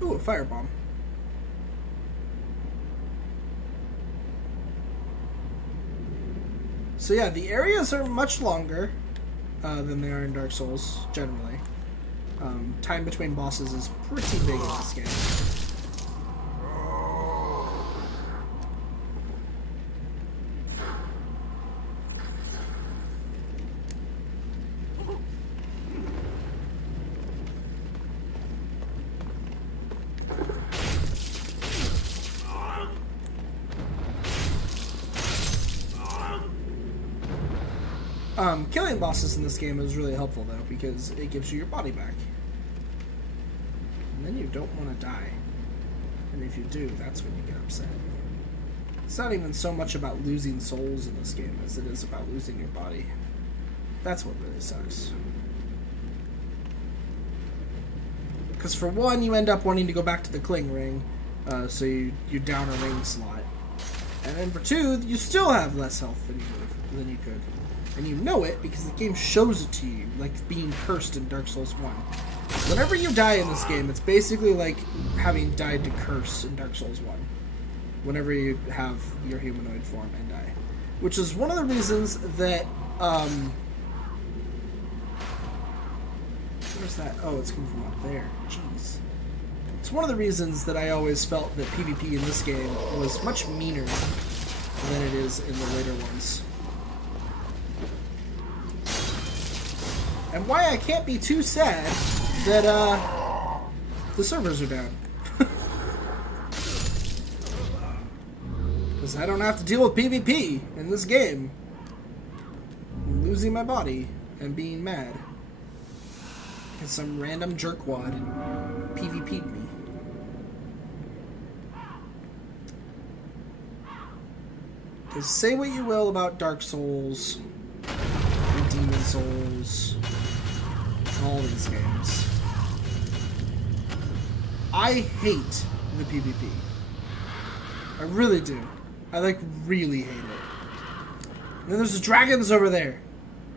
Ooh, a firebomb. So yeah, the areas are much longer than they are in Dark Souls, generally. Time between bosses is pretty big in this game. Killing bosses in this game is really helpful, though, because it gives you your body back. And then you don't want to die. And if you do, that's when you get upset. It's not even so much about losing souls in this game as it is about losing your body. That's what really sucks. Because for one, you end up wanting to go back to the Cling Ring, so you down a ring slot. And then for two, you still have less health than you could. And you know it because the game shows it to you, like being cursed in Dark Souls 1. Whenever you die in this game, it's basically like having died to curse in Dark Souls 1. Whenever you have your humanoid form and die. Which is one of the reasons that, where's that? Oh, it's coming from up there. Jeez. It's one of the reasons that I always felt that PvP in this game was much meaner than it is in the later ones. And why I can't be too sad that, the servers are down. Because I don't have to deal with PvP in this game. I'm losing my body and being mad. Because some random jerkwad PvP'd me. Because say what you will about Dark Souls, and Demon Souls, all these games. I hate the PvP. I really do. I like really hate it. And then there's the dragons over there.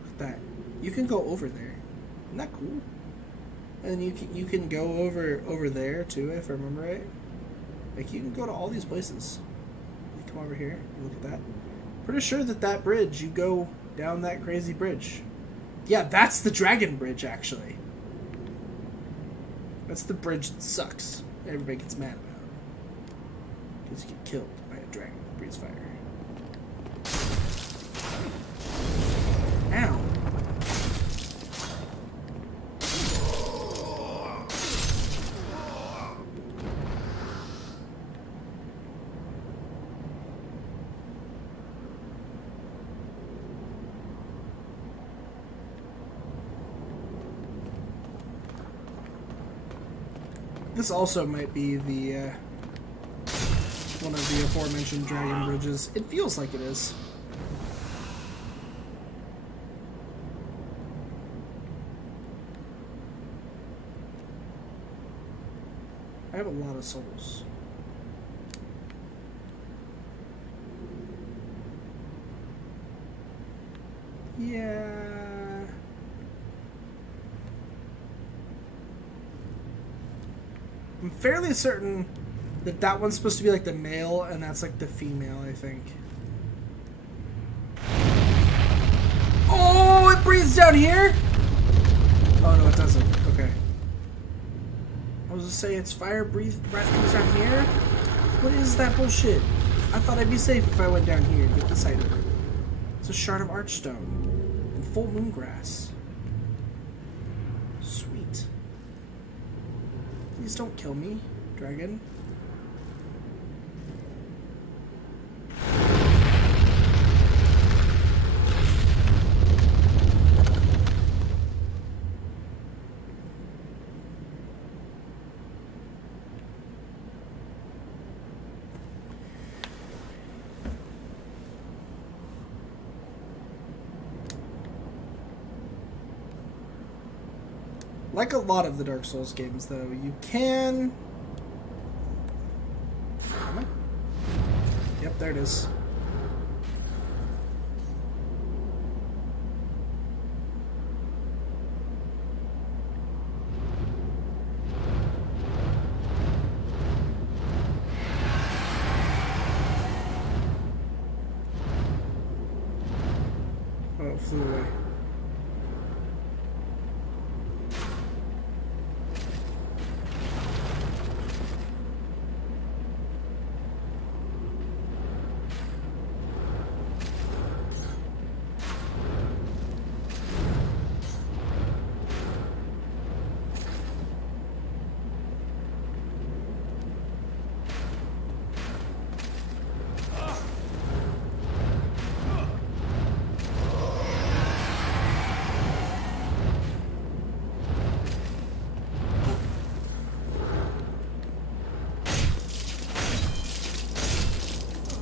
Look at that. You can go over there. Isn't that cool? And you can go over there too, if I remember right. Like you can go to all these places. You come over here. You look at that. Pretty sure that bridge, you go down that crazy bridge. Yeah, that's the dragon bridge actually. That's the bridge that sucks. Everybody gets mad about. Because you get killed by a dragon that breathes fire. Ow. This also might be the one of the aforementioned dragon bridges. It feels like it is. I have a lot of souls. Yeah. I'm fairly certain that that one's supposed to be like the male and that's like the female, I think. Oh, it breathes down here? Oh no, it doesn't. Okay. I was gonna say it's fire breath comes down here? What is that bullshit? I thought I'd be safe if I went down here to get this item. It's a shard of archstone and full moon grass. Sweet. Please don't kill me, dragon. Like a lot of the Dark Souls games, though, you can... Am I? Yep, there it is. Oh, it flew away.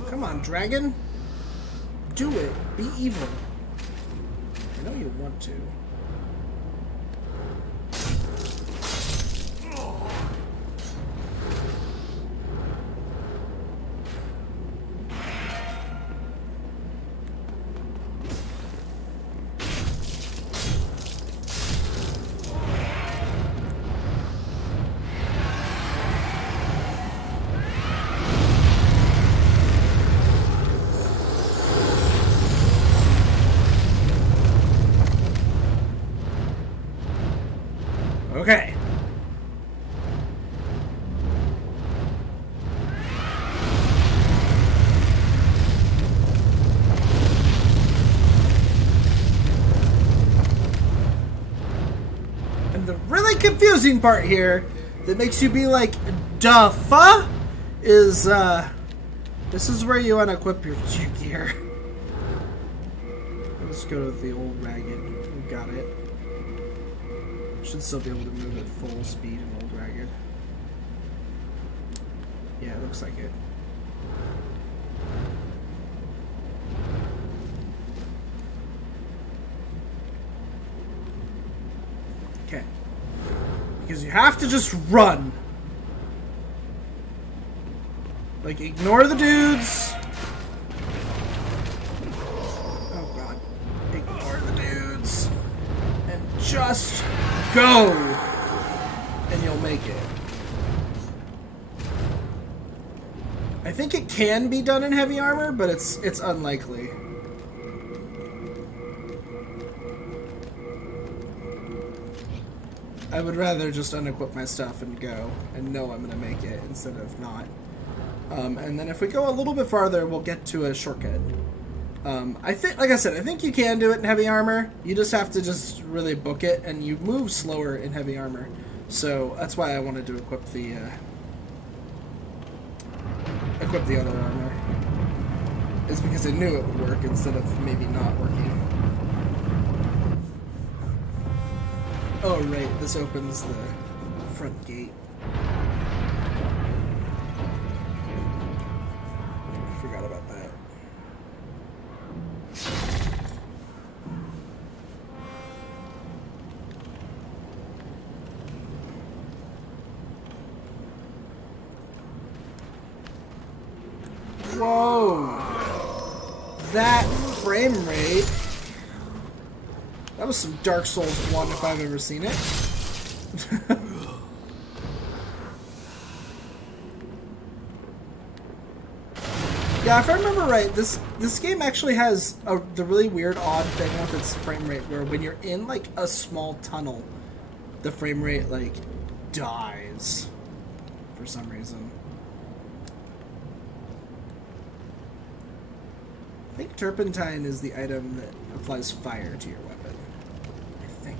Come on, dragon. Do it. Be evil. I know you want to. Okay. And the really confusing part here that makes you be like, "Duh, is this is where you unequip your gear. Let's go to the old ragged. We got it. Should still be able to move at full speed in old ragged. Yeah, it looks like it. Because you have to just run. Like, ignore the dudes. Oh, God. Ignore the dudes. And just go. And you'll make it. I think it can be done in heavy armor, but it's unlikely. I would rather just unequip my stuff and go and know I'm gonna make it instead of not. And then if we go a little bit farther, we'll get to a shortcut. I think, like I said, I think you can do it in heavy armor. You just have to just really book it, and you move slower in heavy armor. So that's why I wanted to equip the other armor. Is because I knew it would work instead of maybe not working. Oh right, this opens the front gate. I forgot about that. Whoa! That frame rate. That was some Dark Souls 1 if I've ever seen it. Yeah, if I remember right, this game actually has the really weird, odd thing with its frame rate, where when you're in like a small tunnel, the frame rate like dies for some reason. I think turpentine is the item that applies fire to your weapon. I think.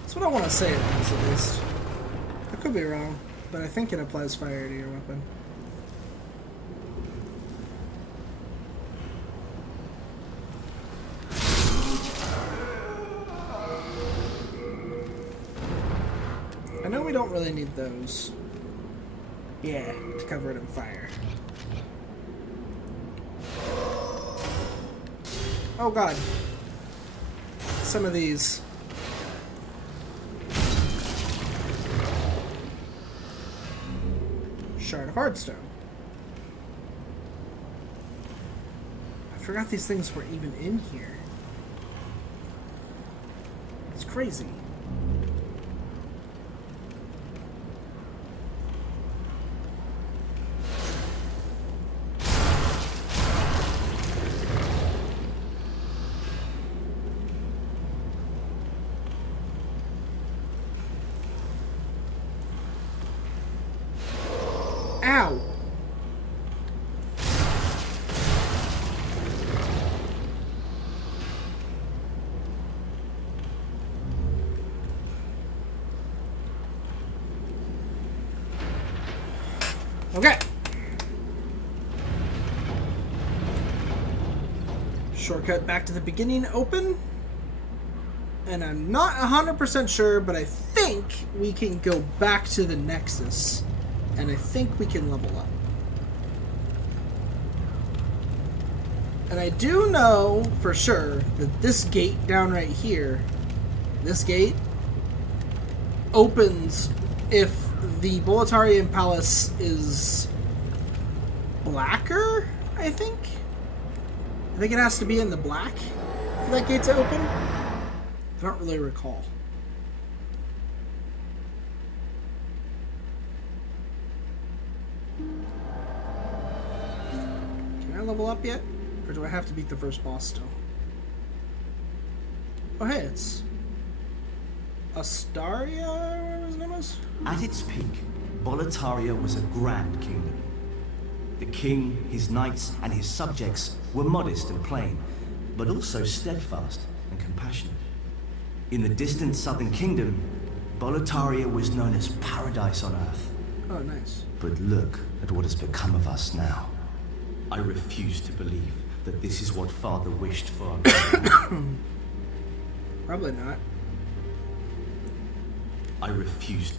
That's what I want to say it is, at least. I could be wrong, but I think it applies fire to your weapon. I know we don't really need those. Yeah, to cover it in fire. Oh god. Some of these. Shard of Hardstone. I forgot these things were even in here. It's crazy. Ow! Okay. Shortcut back to the beginning open. And I'm not 100% sure, but I think we can go back to the Nexus. And I think we can level up. And I do know for sure that this gate down right here, this gate, opens if the Boletarian Palace is blacker, I think? I think it has to be in the black for that gate to open. I don't really recall. Level up yet? Or do I have to beat the first boss still? Oh hey, it's Astaria, or whatever his name is? At its peak, Boletaria was a grand kingdom. The king, his knights, and his subjects were modest and plain, but also steadfast and compassionate. In the distant southern kingdom, Boletaria was known as paradise on earth. Oh, nice. But look at what has become of us now. I refuse to believe that this is what Father wished for. Probably not. I refuse.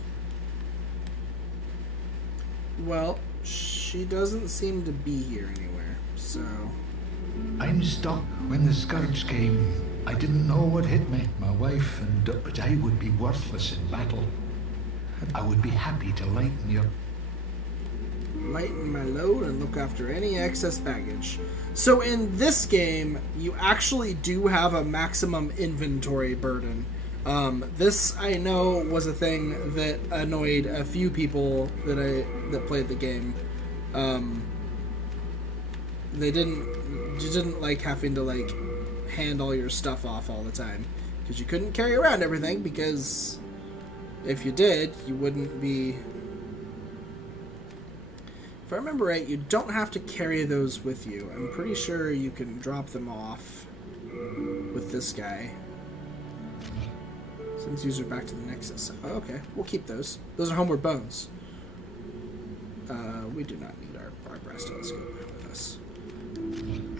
Well, she doesn't seem to be here anywhere, so... I'm stuck. When the Scourge came, I didn't know what hit me. My wife but I would be worthless in battle. I would be happy to lighten your... Lighten my load and look after any excess baggage. So in this game, you actually do have a maximum inventory burden. This I know was a thing that annoyed a few people that played the game. You didn't like having to like hand all your stuff off all the time because you couldn't carry around everything, because if you did, you wouldn't be... If I remember right, you don't have to carry those with you. I'm pretty sure you can drop them off with this guy. Sends user back to the Nexus. Oh, okay, we'll keep those. Those are Homeward Bones. We do not need our brass telescope with us.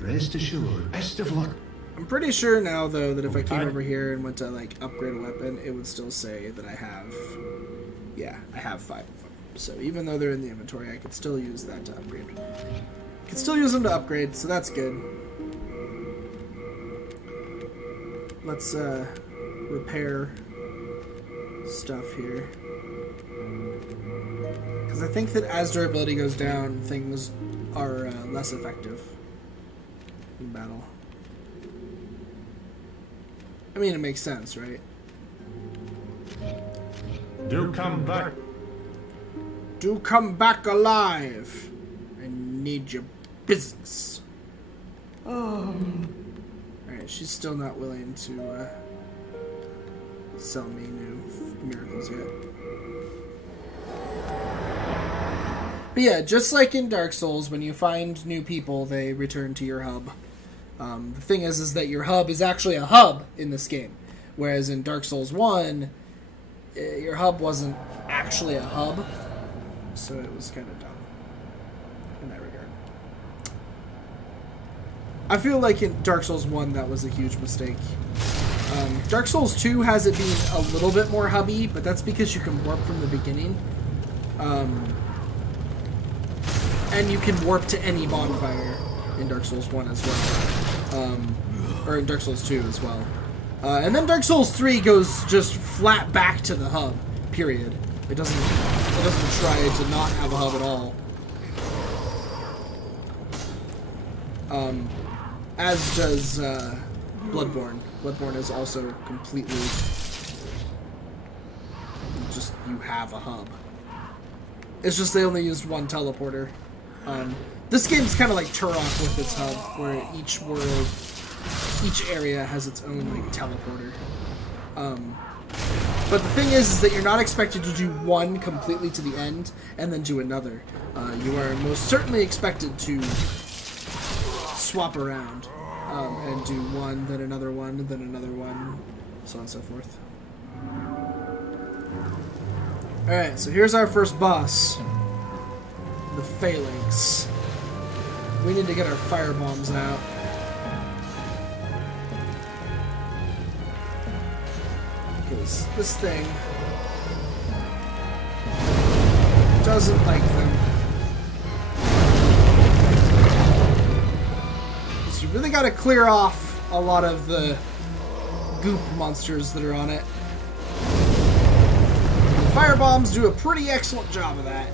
Rest assured, best of luck. I'm pretty sure now, though, that if I came over here and went to, like, upgrade a weapon, it would still say that I have... Yeah, I have 5 of them. So even though they're in the inventory, I could still use that to upgrade. I could still use them to upgrade, so that's good. Let's, repair stuff here. Because I think that as durability goes down, things are less effective in battle. I mean, it makes sense, right? Do come back. Do come back alive. I need your business. Alright, she's still not willing to sell me new miracles yet. But yeah, just like in Dark Souls, when you find new people, they return to your hub. The thing is that your hub is actually a hub in this game. Whereas in Dark Souls 1, your hub wasn't actually a hub. So it was kind of dumb in that regard. I feel like in Dark Souls 1, that was a huge mistake. Dark Souls 2 has it being a little bit more hubby, but that's because you can warp from the beginning. And you can warp to any bonfire in Dark Souls 1 as well. Or in Dark Souls 2 as well. And then Dark Souls 3 goes just flat back to the hub, period. It doesn't try to not have a hub at all. As does Bloodborne. Bloodborne is also completely just, you have a hub. It's just they only used one teleporter. This game's kind of like Turok with its hub, where each world, each area has its own like teleporter. But the thing is that you're not expected to do one completely to the end and then do another. You are most certainly expected to swap around and do one, then another one, then another one, so on and so forth. Alright, so here's our first boss. The Phalanx. We need to get our fire bombs out. Because this thing doesn't like them. So you really gotta clear off a lot of the goop monsters that are on it. The fire bombs do a pretty excellent job of that.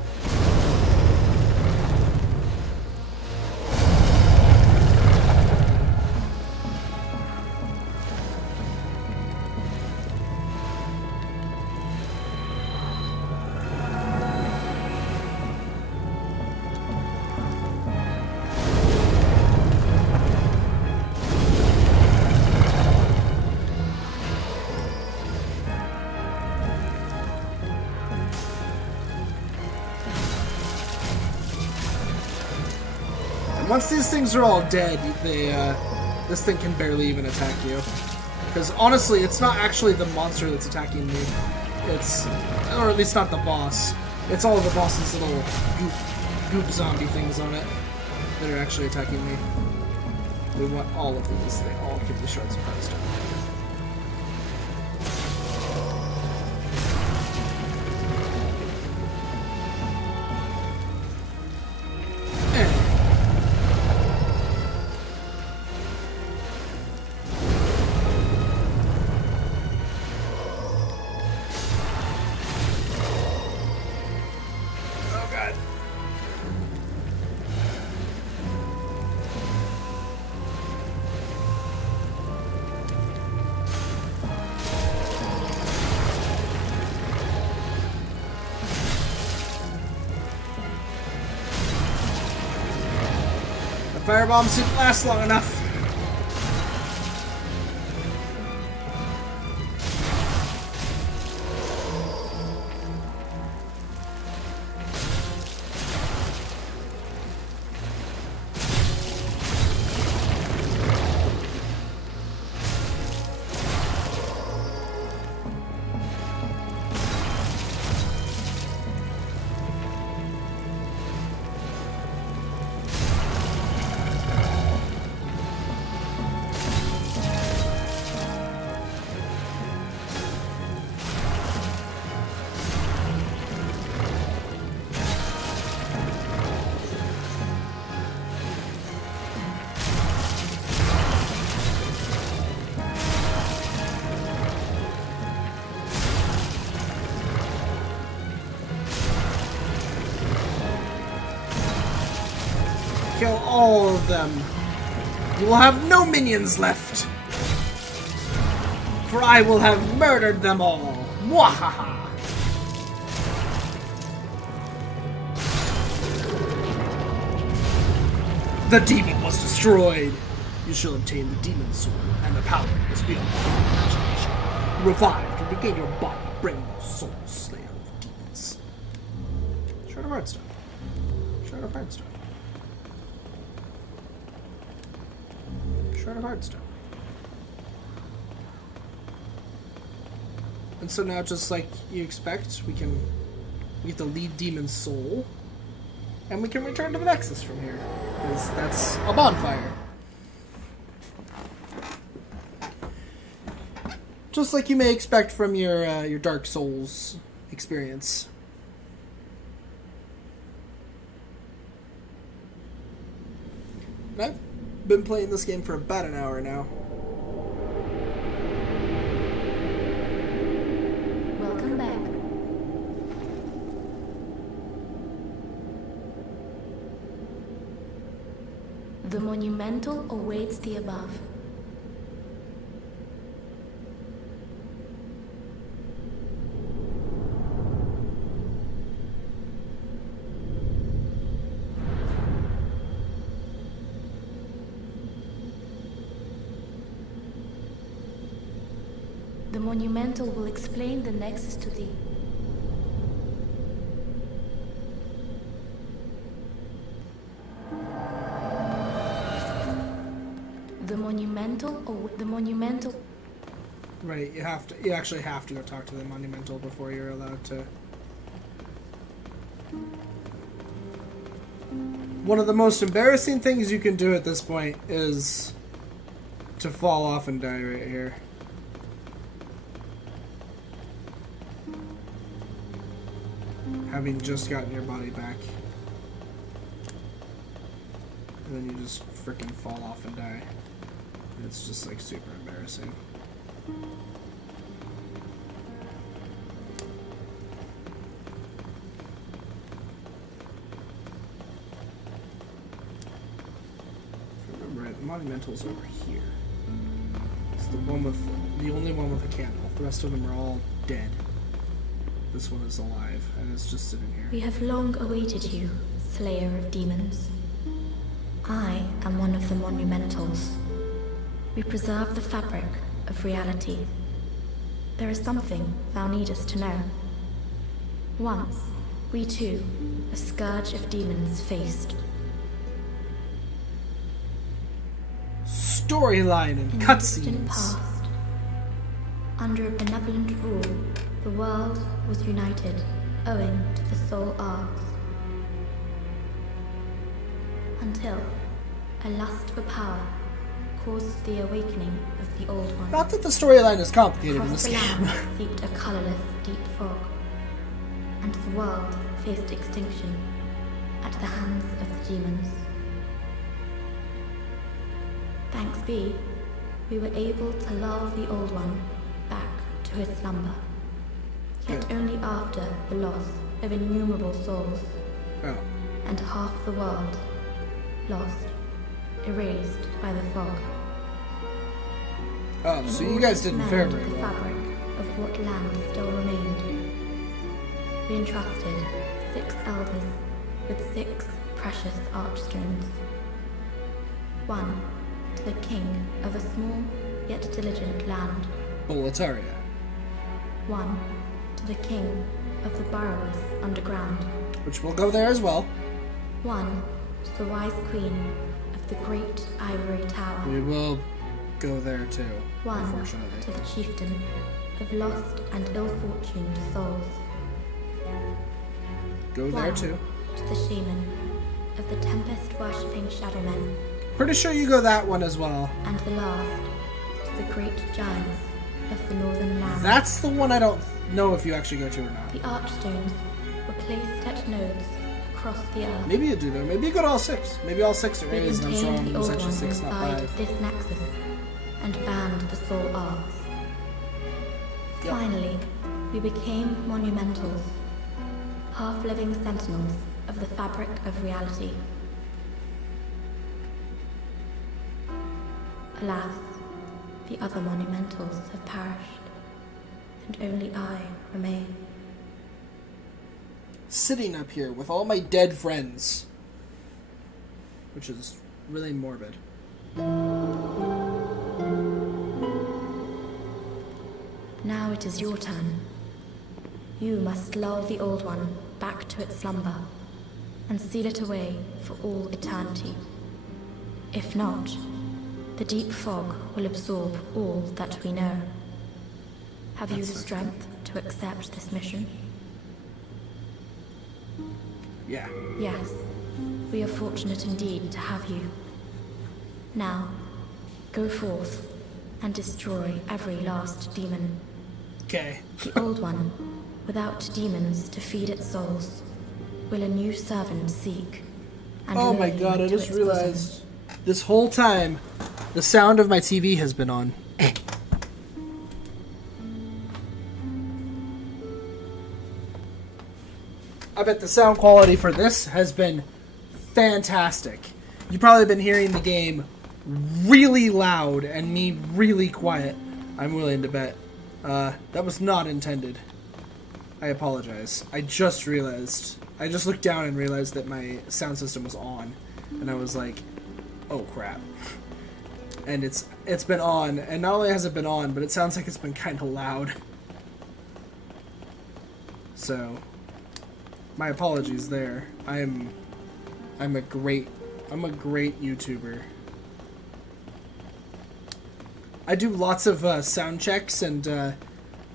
Once these things are all dead, this thing can barely even attack you. Because honestly, it's not actually the monster that's attacking me. It's, or at least not the boss. It's all of the boss's little goop zombie things on it that are actually attacking me. We want all of these. They all give the shards of Hearthstone. Firebombs didn't last long enough. Kill all of them. You will have no minions left. For I will have murdered them all. Mwahaha! The demon was destroyed. You shall obtain the demon soul and the power is beyond your imagination. Revived and regain your body, brain, soul, slayer of demons. Shard of Hearthstone. Shard of Hearthstone. Shard of Hearthstone. And so now, just like you expect, we get the lead demon's soul, and we can return to the Nexus from here, because that's a bonfire. Just like you may expect from your Dark Souls experience. And I've been playing this game for about an hour now. Welcome back. The monumental awaits the above. The monumental will explain the nexus to thee. The monumental. Right, you actually have to go talk to the monumental before you're allowed to. One of the most embarrassing things you can do at this point is to fall off and die right here. Having just gotten your body back. And then you just freaking fall off and die. It's just like super embarrassing. If I remember right, the monumental's over here. It's the only one with a candle. The rest of them are all dead. This one is alive, and it's just sitting here. We have long awaited you, Slayer of Demons. I am one of the monumentals. We preserve the fabric of reality. There is something thou needest to know. Once, we too, a scourge of demons, faced. Storyline and In the distant cutscenes. past, under a benevolent rule, the world was united, owing to the soul arcs. until a lust for power caused the awakening of the Old One. Not that the storyline is complicated in Across this the game. land seeped a colourless deep fog, and the world faced extinction at the hands of the demons. Thanks be, we were able to lull the Old One back to his slumber, yet only after the loss of innumerable souls, and half the world lost, erased by the fog. Oh, so you guys didn't fare very the well. fabric of what land still remained. We entrusted 6 elders with 6 precious archstones. 1 to the king of a small yet diligent land. Boletaria. 1 to the king of the burrowers underground. Which will go there as well. 1 to the wise queen of the great ivory tower. We will go there too, 1 unfortunately. to the chieftain of lost and ill-fortuned souls. Go there 1 too. to the shaman of the tempest-worshipping shadow men. Pretty sure you go that one as well. And the last to the great giants of the northern land. That's the one I don't know if you actually go to or not. The archstones were placed at nodes across the earth. Maybe you do though. Maybe you go to all 6. Maybe all 6 are We A's and I'm contained wrong. the It's old actually one 6, not inside 5. this nexus and banned the soul arts. Yep. Finally, we became monumentals, half-living sentinels of the fabric of reality. Alas, the other monumentals have perished, and only I remain. Sitting up here with all my dead friends. Which is really morbid. Now it is your turn. You must lull the Old One back to its slumber and seal it away for all eternity. If not, the deep fog will absorb all that we know. Have you the strength to accept this mission? Yeah. Yes, we are fortunate indeed to have you. Now, go forth and destroy every last demon. Okay. The Old One, without demons to feed its souls, will a new servant seek. And Oh my lay god, I to just its realized this whole time the sound of my TV has been on. I bet the sound quality for this has been fantastic. You've probably been hearing the game really loud and me really quiet. I'm willing to bet. That was not intended. I apologize. I just realized. I just looked down and realized that my sound system was on. And I was like, oh crap. And it's been on, and not only has it been on, but it sounds like it's been kind of loud. So, my apologies there. I'm a great YouTuber. I do lots of sound checks and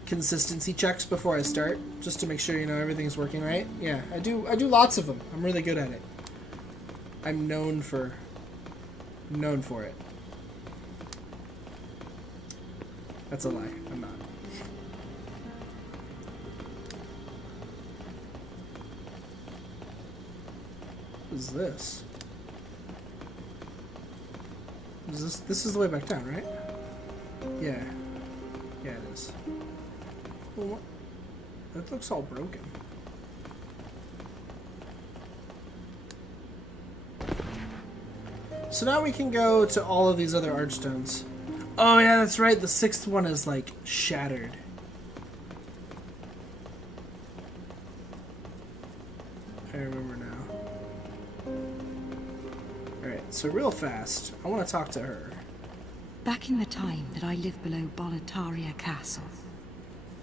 consistency checks before I start, just to make sure everything's working right. Yeah, I do lots of them. I'm really good at it. I'm known for it. That's a lie. I'm not. What is this? This is the way back down, right? Yeah. Yeah, it is. Well, what? That looks all broken. So now we can go to all of these other archstones. Oh yeah, that's right. The 6th one is like shattered. I remember now. Alright, so real fast, I want to talk to her. Back in the time that I lived below Boletaria Castle,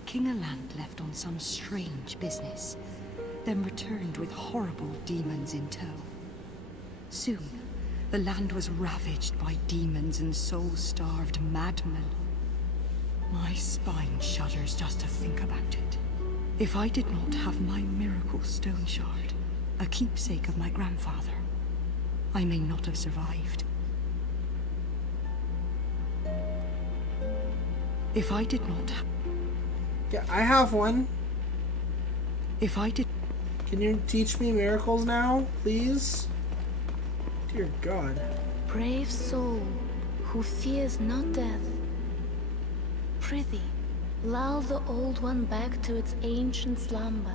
King Aland left on some strange business, then returned with horrible demons in tow. Soon, the land was ravaged by demons and soul-starved madmen. My spine shudders just to think about it. If I did not have my miracle stone shard, a keepsake of my grandfather, I may not have survived. If I did not... Yeah, I have one. If I did... Can you teach me miracles now, please? Dear God. Brave soul, who fears not death. Prithee, lull the old one back to its ancient slumber.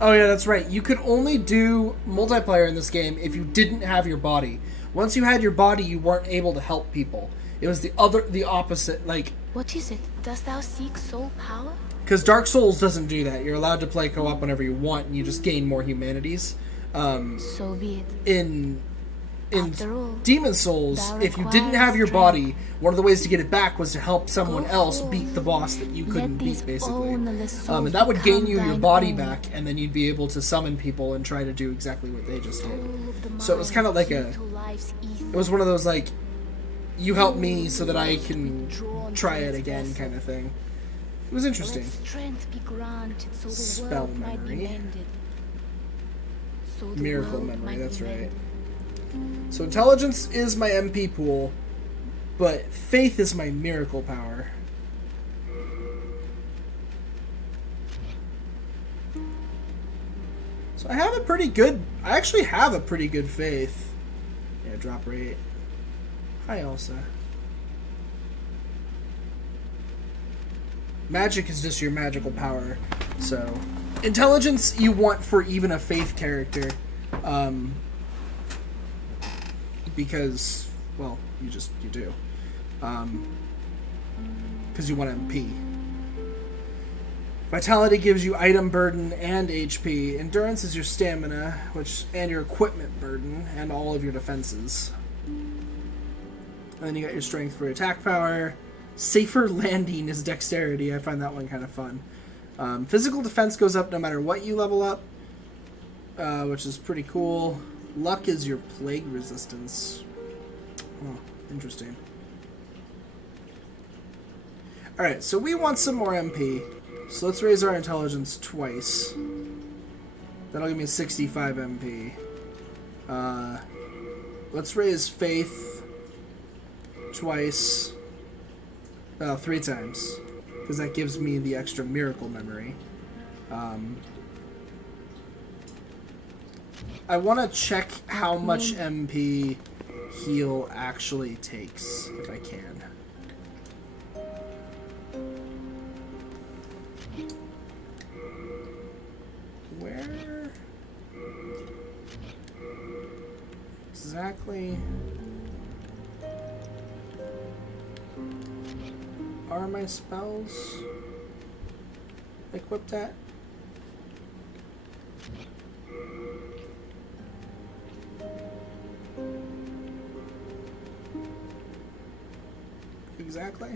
Oh yeah, that's right. You could only do multiplayer in this game if you didn't have your body. Once you had your body, you weren't able to help people. It was the opposite, like... What is it? Dost thou seek soul power? Because Dark Souls doesn't do that. You're allowed to play co-op whenever you want, and you just gain more humanities. So be it. In all, Demon Souls, if you didn't have your body, one of the ways to get it back was to help someone else beat the boss that you couldn't beat, basically. And that would gain you your body back, and then you'd be able to summon people and try to do exactly what they just did. So it was kind of like it was one of those, like, you help me so that I can try it again kind of thing. It was interesting. Spell memory. Miracle memory, that's right. So intelligence is my MP pool, but faith is my miracle power. So I have a pretty good... I actually have a pretty good faith. Yeah, drop rate. Hi, Elsa. Magic is just your magical power. So intelligence you want for even a faith character. Because, well, you do. Because you want MP. Vitality gives you item burden and HP. Endurance is your stamina, and your equipment burden, and all of your defenses. And then you got your strength for attack power. Safer landing is dexterity. I find that one kind of fun. Physical defense goes up no matter what you level up, which is pretty cool. Luck is your plague resistance. Oh, interesting. Alright, so we want some more MP. So let's raise our intelligence twice. That'll give me 65 MP. Let's raise faith twice. 3 times. Because that gives me the extra miracle memory. I want to check how much MP heal actually takes, if I can. Where exactly are my spells equipped at? Exactly.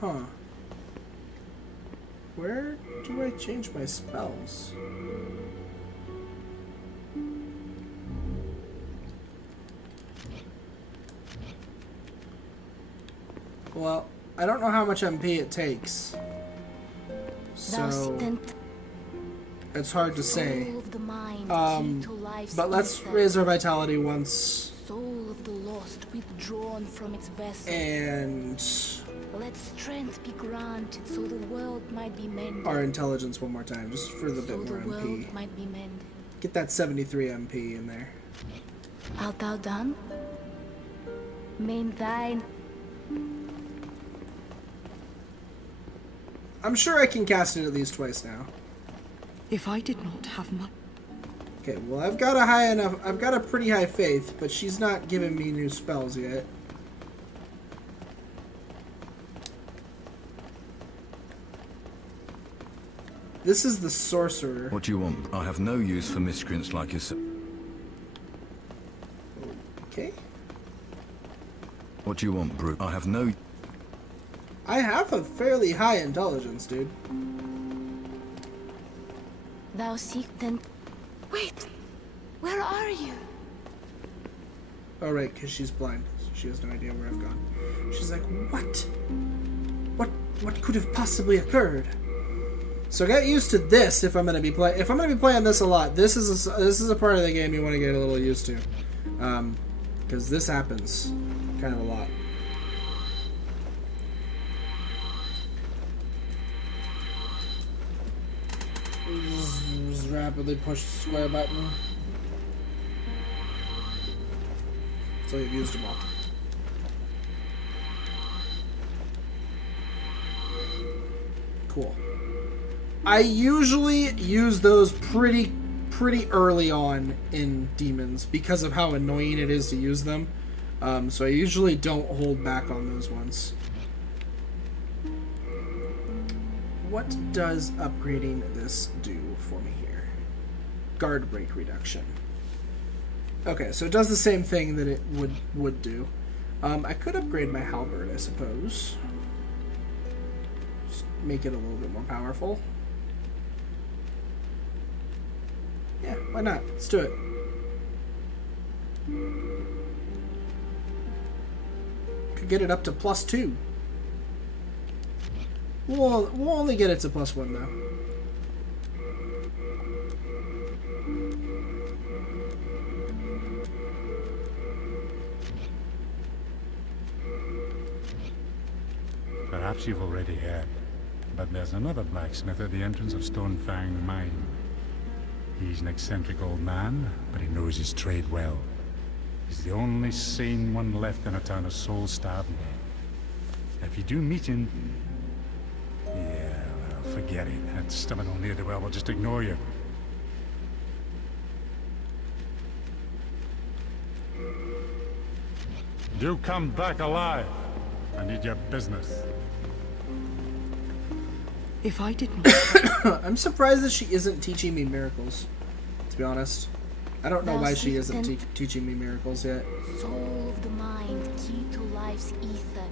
Huh. Where do I change my spells? Well, I don't know how much MP it takes, so it's hard to say. But let's raise our vitality once, Soul of the lost withdrawn from its vessel. And let strength be granted so the world might be mended. Our intelligence one more time, just for the bit more MP. Might be mended. Get that 73 MP in there. Art thou done? Main thine. I'm sure I can cast it at least twice now. If I did not have much... Okay, well I've got a pretty high faith, but she's not giving me new spells yet. This is the sorcerer. What do you want? I have no use for miscreants like yourself. Okay. What do you want, brute? I have no... I have a fairly high intelligence, dude. Thou seek then... Wait! Where are you? Oh, right, because she's blind. So she has no idea where I've gone. She's like, what? What could have possibly occurred? So get used to this if I'm gonna be playing this a lot. This is a part of the game you want to get a little used to, because this happens kind of a lot. Just rapidly push the square button. So you've used them all. Cool. I usually use those pretty early on in demons because of how annoying it is to use them. So I usually don't hold back on those ones. What does upgrading this do for me here? Guard break reduction. Okay, so it does the same thing that it would do. I could upgrade my halberd, I suppose. Just make it a little bit more powerful. Yeah, why not? Let's do it. Could get it up to +2. We'll only get it to +1 though. Perhaps you've already heard, but there's another blacksmith at the entrance of Stonefang Mine. He's an eccentric old man, but he knows his trade well. He's the only sane one left in a town of soul-starved men. If you do meet him... yeah, well, forget it. That stubborn old ne'er-do-well will just ignore you. Do come back alive. I need your business. If I didn't... I'm surprised that she isn't teaching me miracles, to be honest. I don't know why she isn't teaching me miracles yet. Soul of the mind, key to life's ether.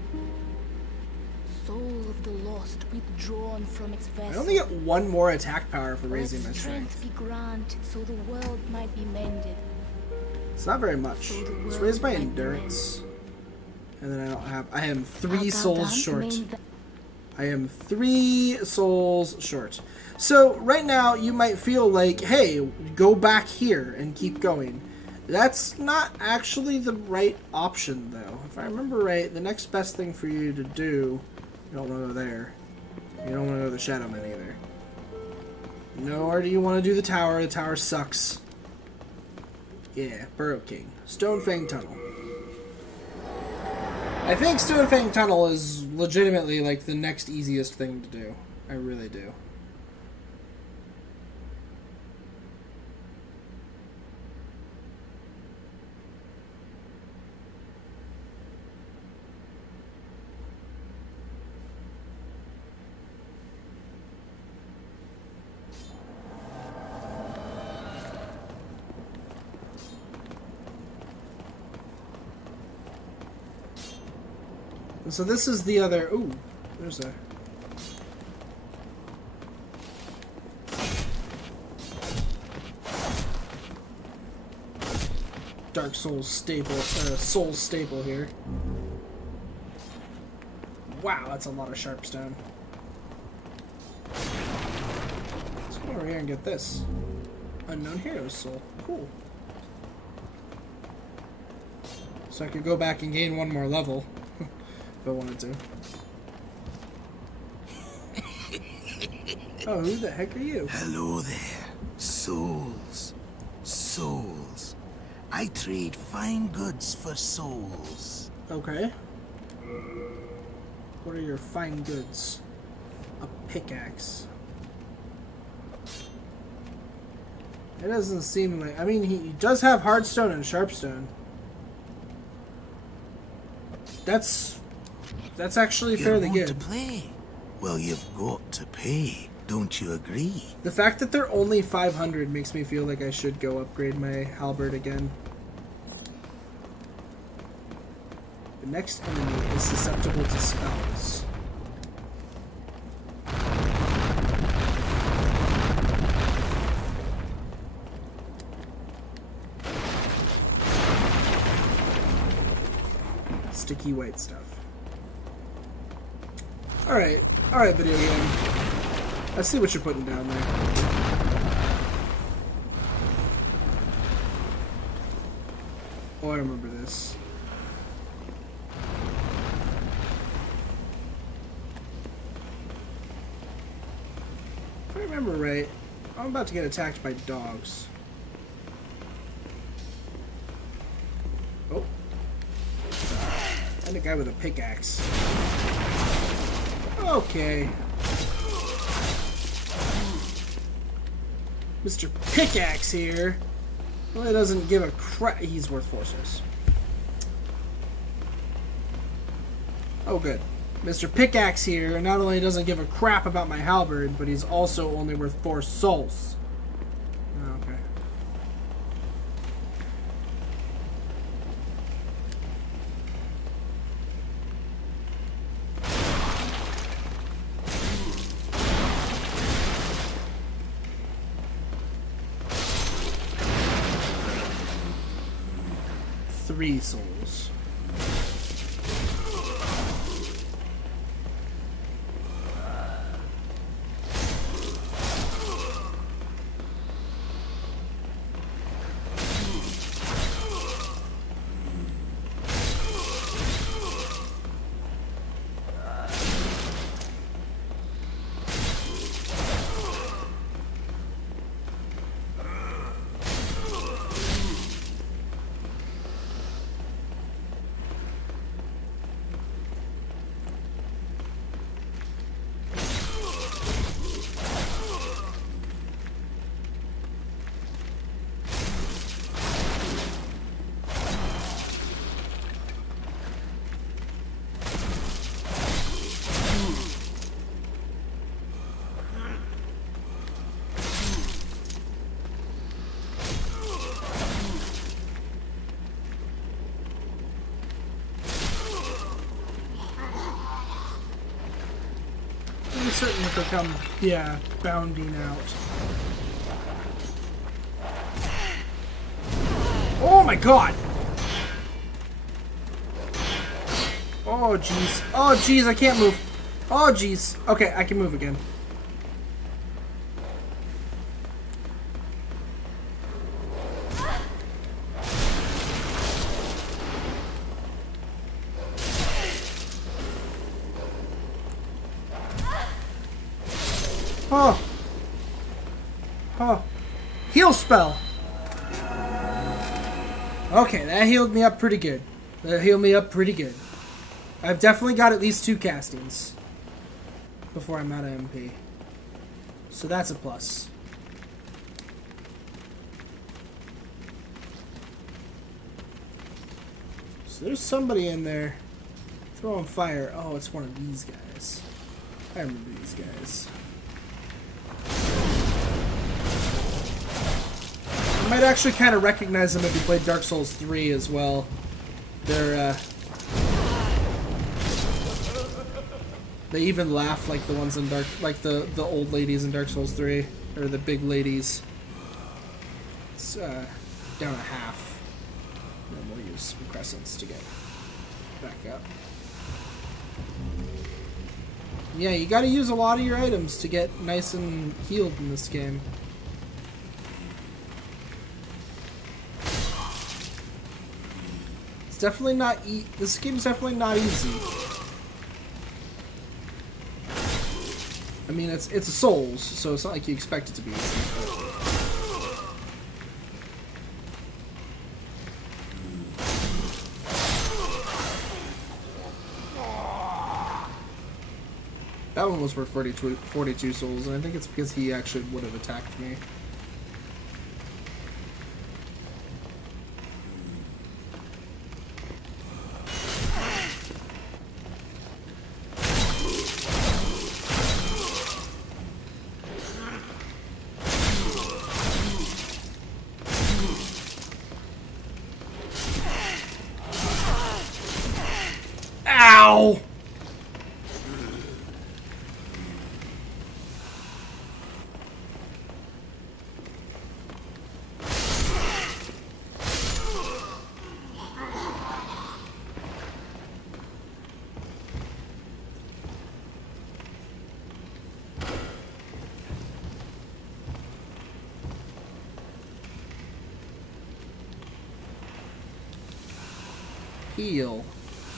Soul of the lost, withdrawn from its vessel. I only get one more attack power for raising my Let strength. be granted, so the world might be mended. It's not very much. Let's raise my endurance. And then I am 3 souls short. I am 3 souls short. So right now you might feel like, hey, go back here and keep going. That's not actually the right option though. If I remember right, the next best thing for you to do, you don't want to go there. You don't want to go to the Shadowman either. Nor do you want to do the tower. The tower sucks. Yeah, Burrow King. Stonefang Tunnel. I think Stonefang Tunnel is legitimately like the next easiest thing to do. I really do. So this is the other... Ooh, there's a... Dark Souls staple, Soul staple here. Wow, that's a lot of sharpstone. Let's go over here and get this. Unknown Hero's Soul. Cool. So I could go back and gain 1 more level. If I wanted to. Oh, who the heck are you? Hello there. Souls. Souls. I trade fine goods for souls. Okay. What are your fine goods? A pickaxe. It doesn't seem like... I mean, he does have hardstone and sharpstone. That's actually fairly good. You want to play? Well, you've got to pay. Don't you agree? The fact that they're only 500 makes me feel like I should go upgrade my halberd again. The next enemy is susceptible to spells. Sticky white stuff. Alright, video game. I see what you're putting down there. Oh, I remember this. If I remember right, I'm about to get attacked by dogs. Oh. And a guy with a pickaxe. Okay. Mr. Pickaxe here. Well, it doesn't give a crap. He's worth 4 souls. Oh, good. Mr. Pickaxe here not only doesn't give a crap about my halberd, but he's also only worth 4 souls. Okay. Three souls. Certain if they come, yeah, bounding out. Oh my god! Oh jeez. Oh jeez, I can't move. Oh jeez. Okay, I can move again. Oh. Oh. Heal spell. Okay, that healed me up pretty good. I've definitely got at least 2 castings before I'm out of MP. So that's a plus. So there's somebody in there throwing fire. Oh, it's one of these guys. I remember these guys. You might actually kind of recognize them if you played Dark Souls 3 as well. They're, they even laugh like the ones in like the old ladies in Dark Souls 3, or the big ladies. It's, down a half. And then we'll use crescents to get back up. Yeah, you gotta use a lot of your items to get nice and healed in this game. It's definitely not this game's definitely not easy. I mean, it's a Souls, so it's not like you expect it to be easy. That one was for 42 souls, and I think it's because he actually would have attacked me. Ow! Heal.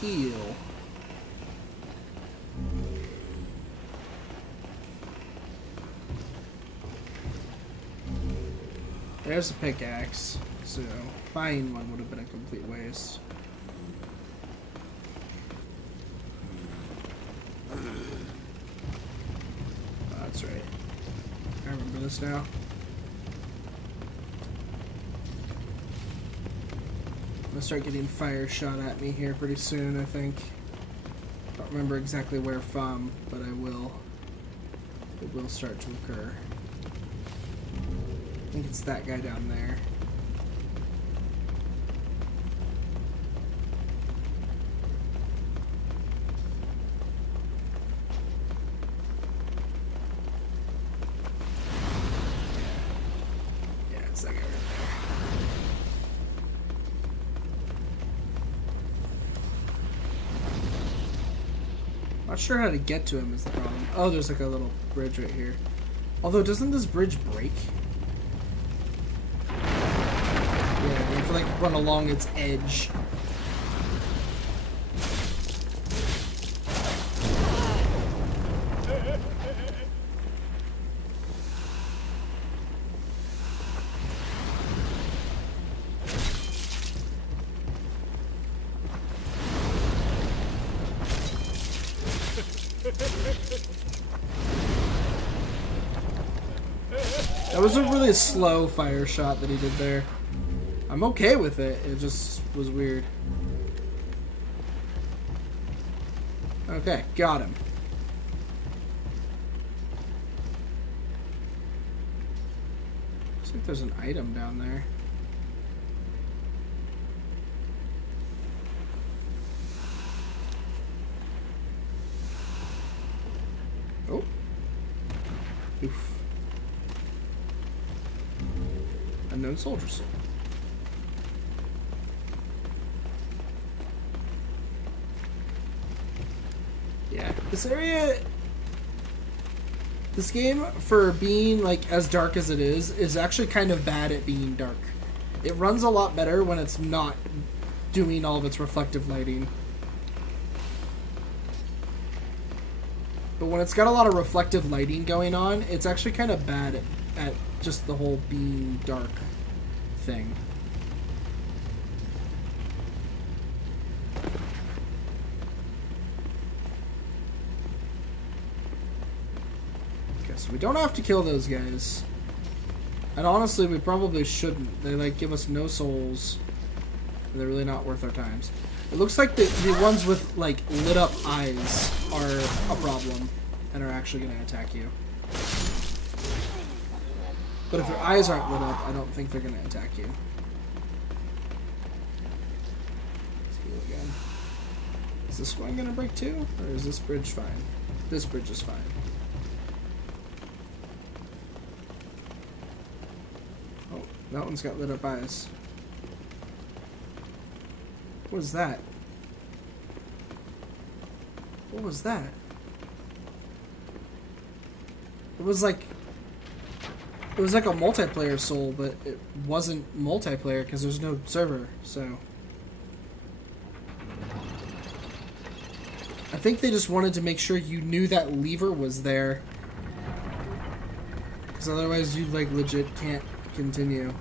Heal. There's a pickaxe, so buying one would have been a complete waste. Oh, that's right. I remember this now. I'm gonna start getting fire shot at me here pretty soon, I think. Don't remember exactly where from, but I will. It will start to occur. I think it's that guy down there. Yeah, it's that guy right there. Not sure how to get to him is the problem. Oh, there's like a little bridge right here. Although, doesn't this bridge break? Yeah, you have to like run along its edge. That was a really slow fire shot that he did there. I'm okay with it, it just was weird. Okay, got him. Looks like there's an item down there. Oh. Oof. Unknown soldier soul. Yeah, this area, this game, for being like as dark as it is actually kind of bad at being dark. It runs a lot better when it's not doing all of its reflective lighting. But when it's got a lot of reflective lighting going on, it's actually kind of bad at just the whole being dark thing. Okay, so we don't have to kill those guys. And honestly, we probably shouldn't. They like give us no souls. And they're really not worth our times. It looks like the ones with like lit up eyes are a problem and are actually going to attack you. But if your eyes aren't lit up, I don't think they're going to attack you. Let's heal again. Is this one going to break too? Or is this bridge fine? This bridge is fine. Oh, that one's got lit up eyes. What was that? What was that? It was like a multiplayer soul, but it wasn't multiplayer because there's no server, so I think they just wanted to make sure you knew that lever was there, because otherwise you like legit can't continue.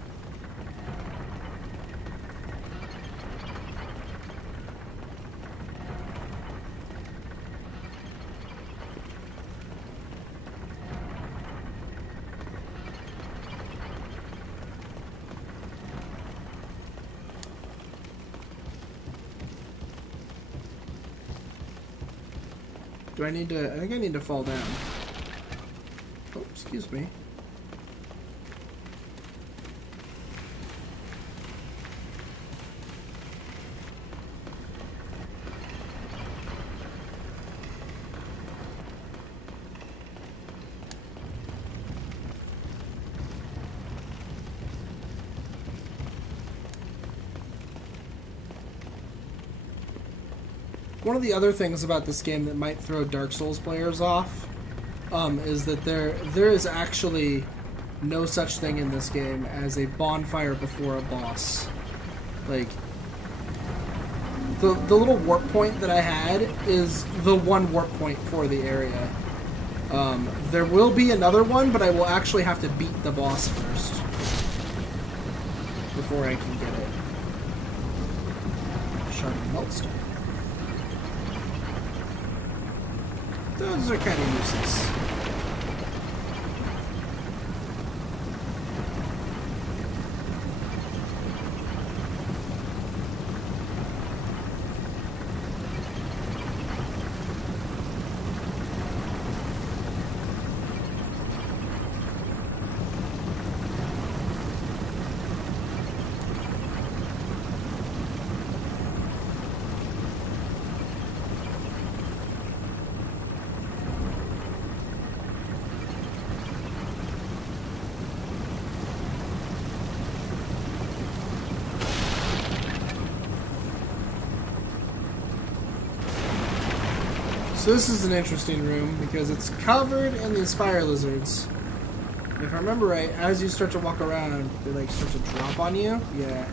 Do I need to... I think I need to fall down. Oh, excuse me. One of the other things about this game that might throw Dark Souls players off is that there is actually no such thing in this game as a bonfire before a boss. Like, the little warp point that I had is the one warp point for the area. There will be another one, but I will actually have to beat the boss first before I can get it. Shard of Meltstone. Those are kind of useless. So this is an interesting room because it's covered in these fire lizards. If I remember right, as you start to walk around, they like start to drop on you. Yeah.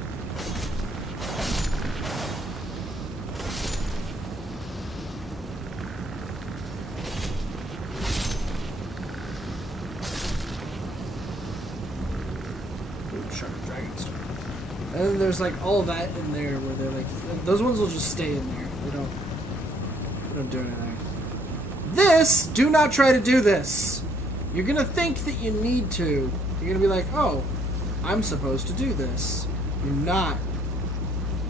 Ooh, sharp dragonstone. And then there's like all of that in there where they're like, those ones will just stay in there. They don't do anything. This, do not try to do this. You're gonna think that you need to. You're gonna be like, oh, I'm supposed to do this. You're not.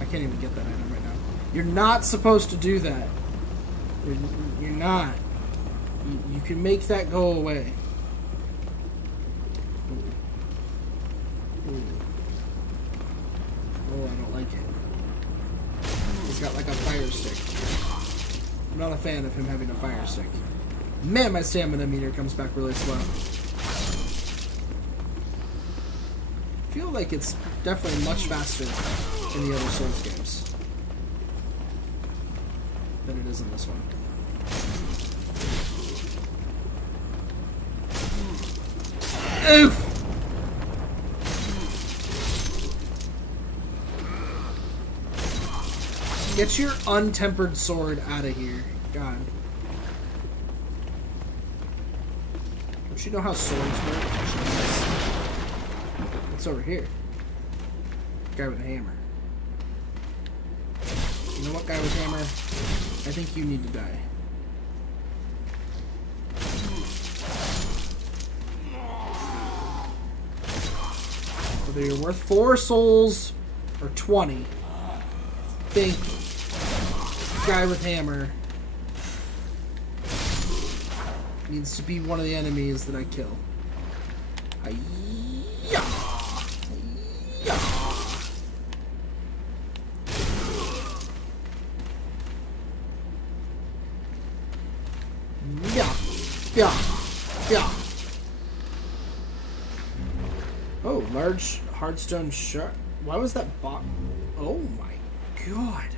I can't even get that item right now. You're not supposed to do that. You're not. You can make that go away. Ooh. Oh, I don't like it. He's got like a fire stick. I'm not a fan of him having a fire stick. Man, my stamina meter comes back really slow. I feel like it's definitely much faster in the other Souls games than it is in this one. Oof! Get your untempered sword out of here. God. Don't you know how swords work? Jeez. What's over here? Guy with a hammer. You know what, guy with a hammer? I think you need to die. Whether you're worth 4 souls or 20, think guy with hammer needs to be one of the enemies that I kill. Hi-ya! Hi-ya! Yeah! Yeah! Yeah! Oh, large hardstone shard. Why was that box? Oh my God.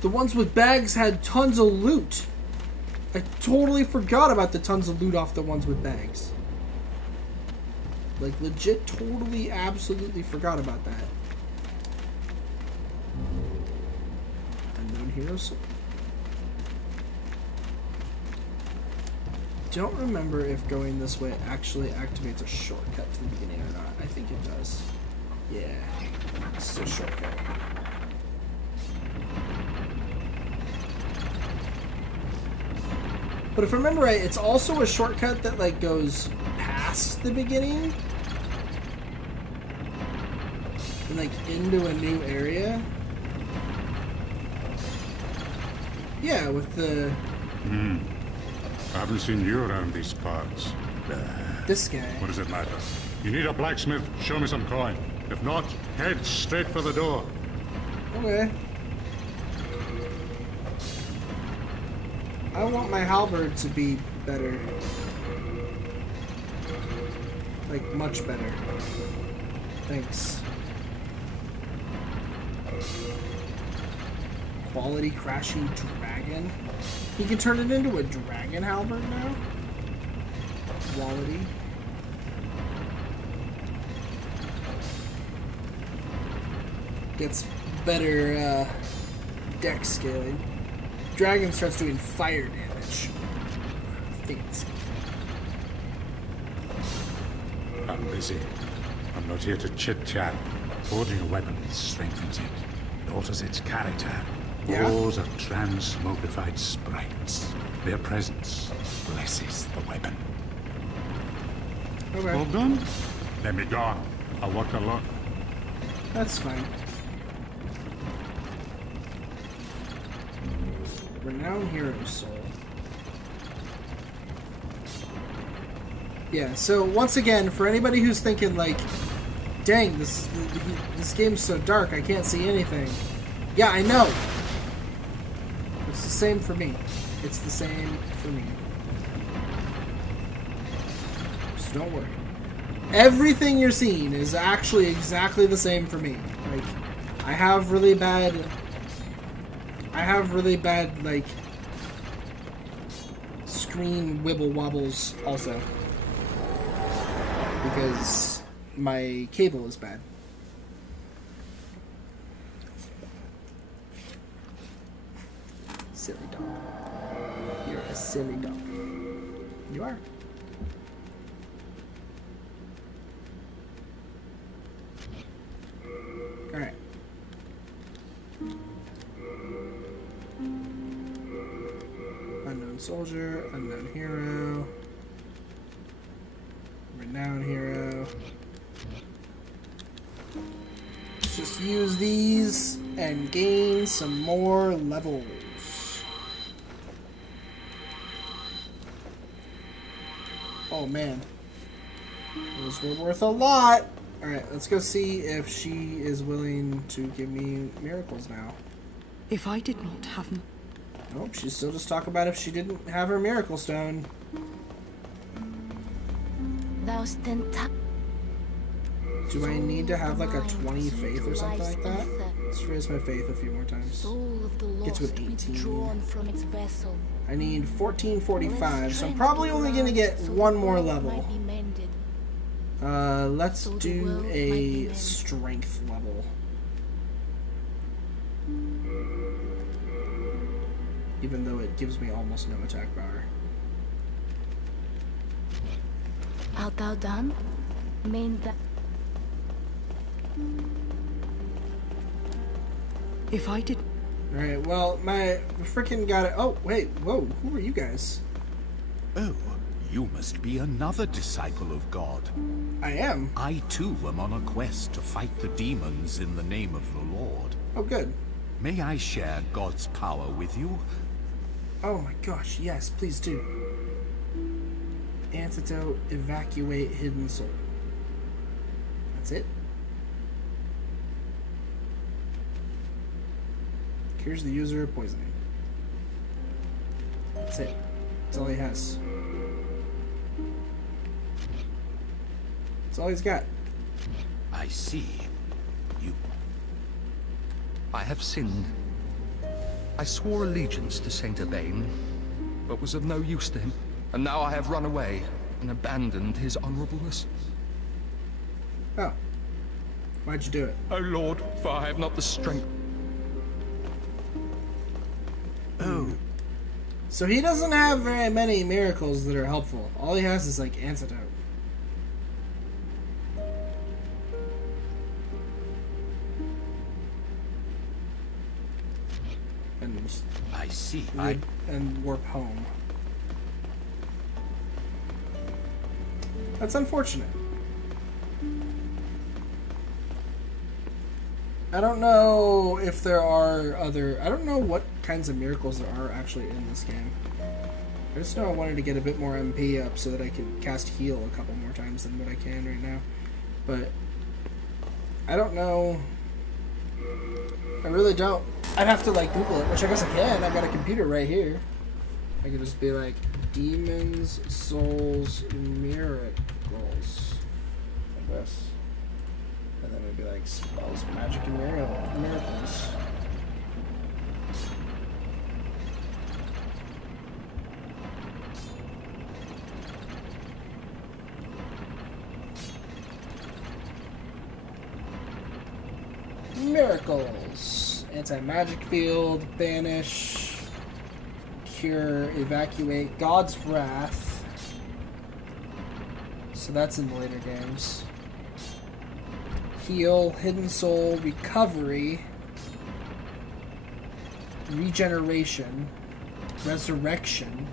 The ones with bags had tons of loot. I totally forgot about the tons of loot off the ones with bags. Like, legit, totally, absolutely forgot about that. Unknown heroes. Don't remember if going this way actually activates a shortcut to the beginning or not. I think it does. Yeah, this is a shortcut. But if I remember right, it's also a shortcut that like goes past the beginning and like into a new area. Yeah, with the... I haven't seen you around these parts. This guy. What does it matter? You need a blacksmith, show me some coin. If not, head straight for the door. Okay. I want my halberd to be better. Like, much better. Thanks. Quality crashing dragon. He can turn it into a dragon halberd now. Quality. Gets better deck scaling. Dragon starts doing fire damage. Fancy. I'm busy. I'm not here to chit-chat. Forging a weapon strengthens it, alters its character. Yeah. Wars are transmogrified sprites. Their presence blesses the weapon. Okay. All done? Let me go. I worked a lot. That's fine. Renowned Hero Soul. Yeah, so once again, for anybody who's thinking like, dang, this game's so dark, I can't see anything. Yeah, I know. It's the same for me. It's the same for me. So don't worry. Everything you're seeing is actually exactly the same for me. Like, I have really bad, like, screen wibble wobbles also. Because my cable is bad. Silly dog. You're a silly dog. You are. Alright. Unknown soldier, unknown hero. Renowned hero. Let's just use these and gain some more levels. Oh man. Those were worth a lot. Alright, let's go see if she is willing to give me miracles now. If I did not have... Nope, she's still just talking about if she didn't have her miracle stone. Do I need to have like a 20 faith or something like that? Let's raise my faith a few more times. Get to an 18. I need 1445, so I'm probably only going to get one more level. Let's do a strength level. Even though it gives me almost no attack power. Art thou done? Mean that... If I did... Alright, well, my frickin' got it. Oh, wait, whoa, who are you guys? Oh, you must be another disciple of God. I am. I too am on a quest to fight the demons in the name of the Lord. Oh, good. May I share God's power with you? Oh my gosh, yes, please do. Antidote, evacuate, hidden soul. That's it? Cures the user of poisoning. That's it. That's all he has. That's all he's got. I see. You... I have sinned. I swore allegiance to Saint Urbain, but was of no use to him. And now I have run away and abandoned his honorableness. Oh. Why'd you do it? Oh Lord, for I have not the strength. Oh. So he doesn't have very many miracles that are helpful. All he has is like antidote. And I see. And warp home. That's unfortunate. I don't know if there are other... I don't know what kinds of miracles there are actually in this game. I just know I wanted to get a bit more MP up so that I can cast heal a couple more times than what I can right now. But I don't know. I really don't. I'd have to like Google it, which I guess I can. I've got a computer right here. I could just be like, Demons, Souls, Miracles, I guess. And then it'd be like, spells, magic, and miracles. Miracles. Anti-magic field, banish, cure, evacuate, God's Wrath. So that's in the later games. Heal, hidden soul, recovery, regeneration, resurrection,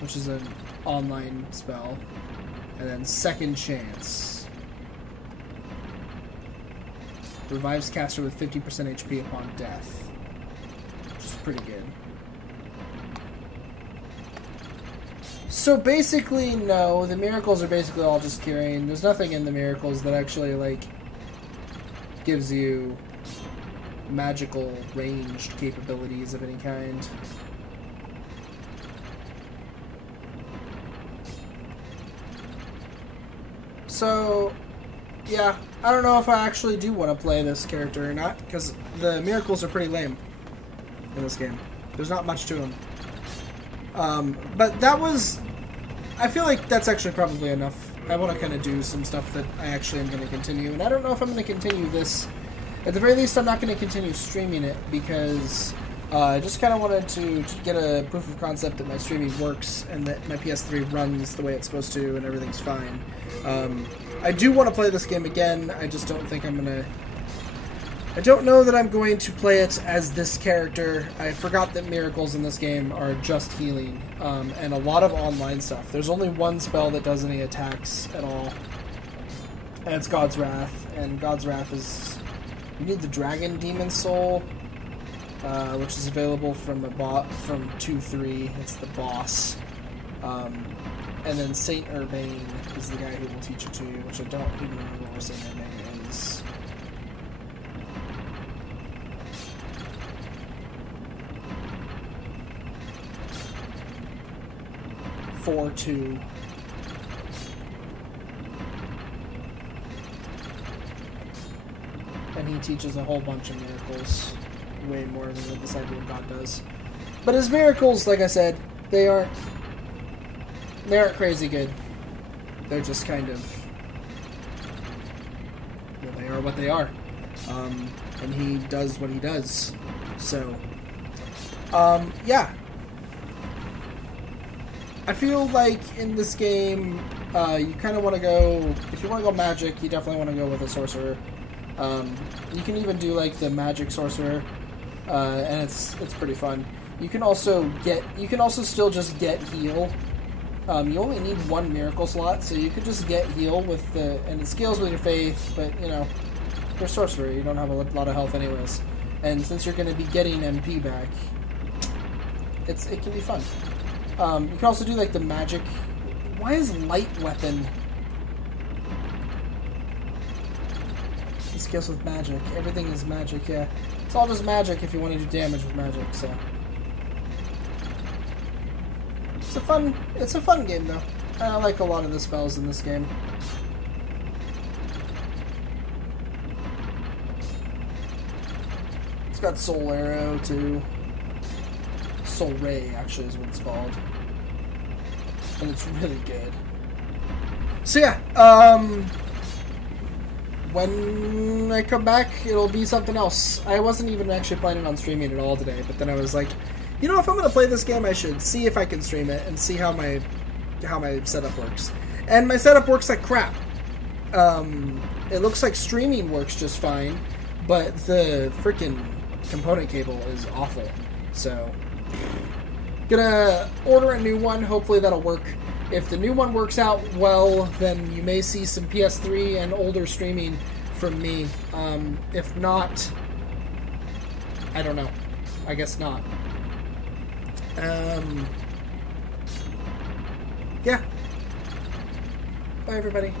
which is an online spell, and then second chance. Revives caster with 50% HP upon death, which is pretty good. So basically, no, the miracles are basically all just curing. There's nothing in the miracles that actually, like, gives you magical ranged capabilities of any kind. So, yeah, I don't know if I actually do want to play this character or not, because the miracles are pretty lame in this game. There's not much to them. But that was... I feel like that's actually probably enough. I want to kind of do some stuff that I actually am going to continue, and I don't know if I'm going to continue this. At the very least, I'm not going to continue streaming it, because I just kind of wanted to get a proof of concept that my streaming works, and that my PS3 runs the way it's supposed to, and everything's fine. I do want to play this game again. I just don't think I'm going to... I don't know that I'm going to play it as this character. I forgot that miracles in this game are just healing, and a lot of online stuff. There's only one spell that does any attacks at all, and it's God's Wrath. And God's Wrath is... You need the Dragon Demon Soul, which is available from from 2-3. It's the boss. And then Saint Urbane is the guy who will teach it to you, which I don't even remember where Saint Urbane is. (4-2). And he teaches a whole bunch of miracles, way more than the Disciple of God does. But his miracles, like I said, they aren't crazy good. They're just kind of, well, they are what they are. And he does what he does. So, yeah. I feel like in this game, you kind of want to go, if you want to go magic, you definitely want to go with a sorcerer. You can even do like the magic sorcerer, and it's pretty fun. You can also still just get heal. You only need one miracle slot, so you could just get heal with and it scales with your faith, but you know, you're a sorcerer, you don't have a lot of health anyways. And since you're going to be getting MP back, it can be fun. You can also do like the magic. Why is light weapon? It scales with magic. Everything is magic, yeah. It's all just magic if you want to do damage with magic, so. It's a fun game though. I like a lot of the spells in this game. It's got Soul Arrow too. Soul Ray actually is what it's called. And it's really good. So yeah, when I come back, it'll be something else. I wasn't even actually planning on streaming at all today, but then I was like, you know, if I'm going to play this game, I should see if I can stream it and see how my setup works. And my setup works like crap. It looks like streaming works just fine, but the freaking component cable is awful. So, gonna order a new one. Hopefully that'll work. If the new one works out well, then you may see some PS3 and older streaming from me. If not, I don't know. I guess not. Yeah. Bye, everybody.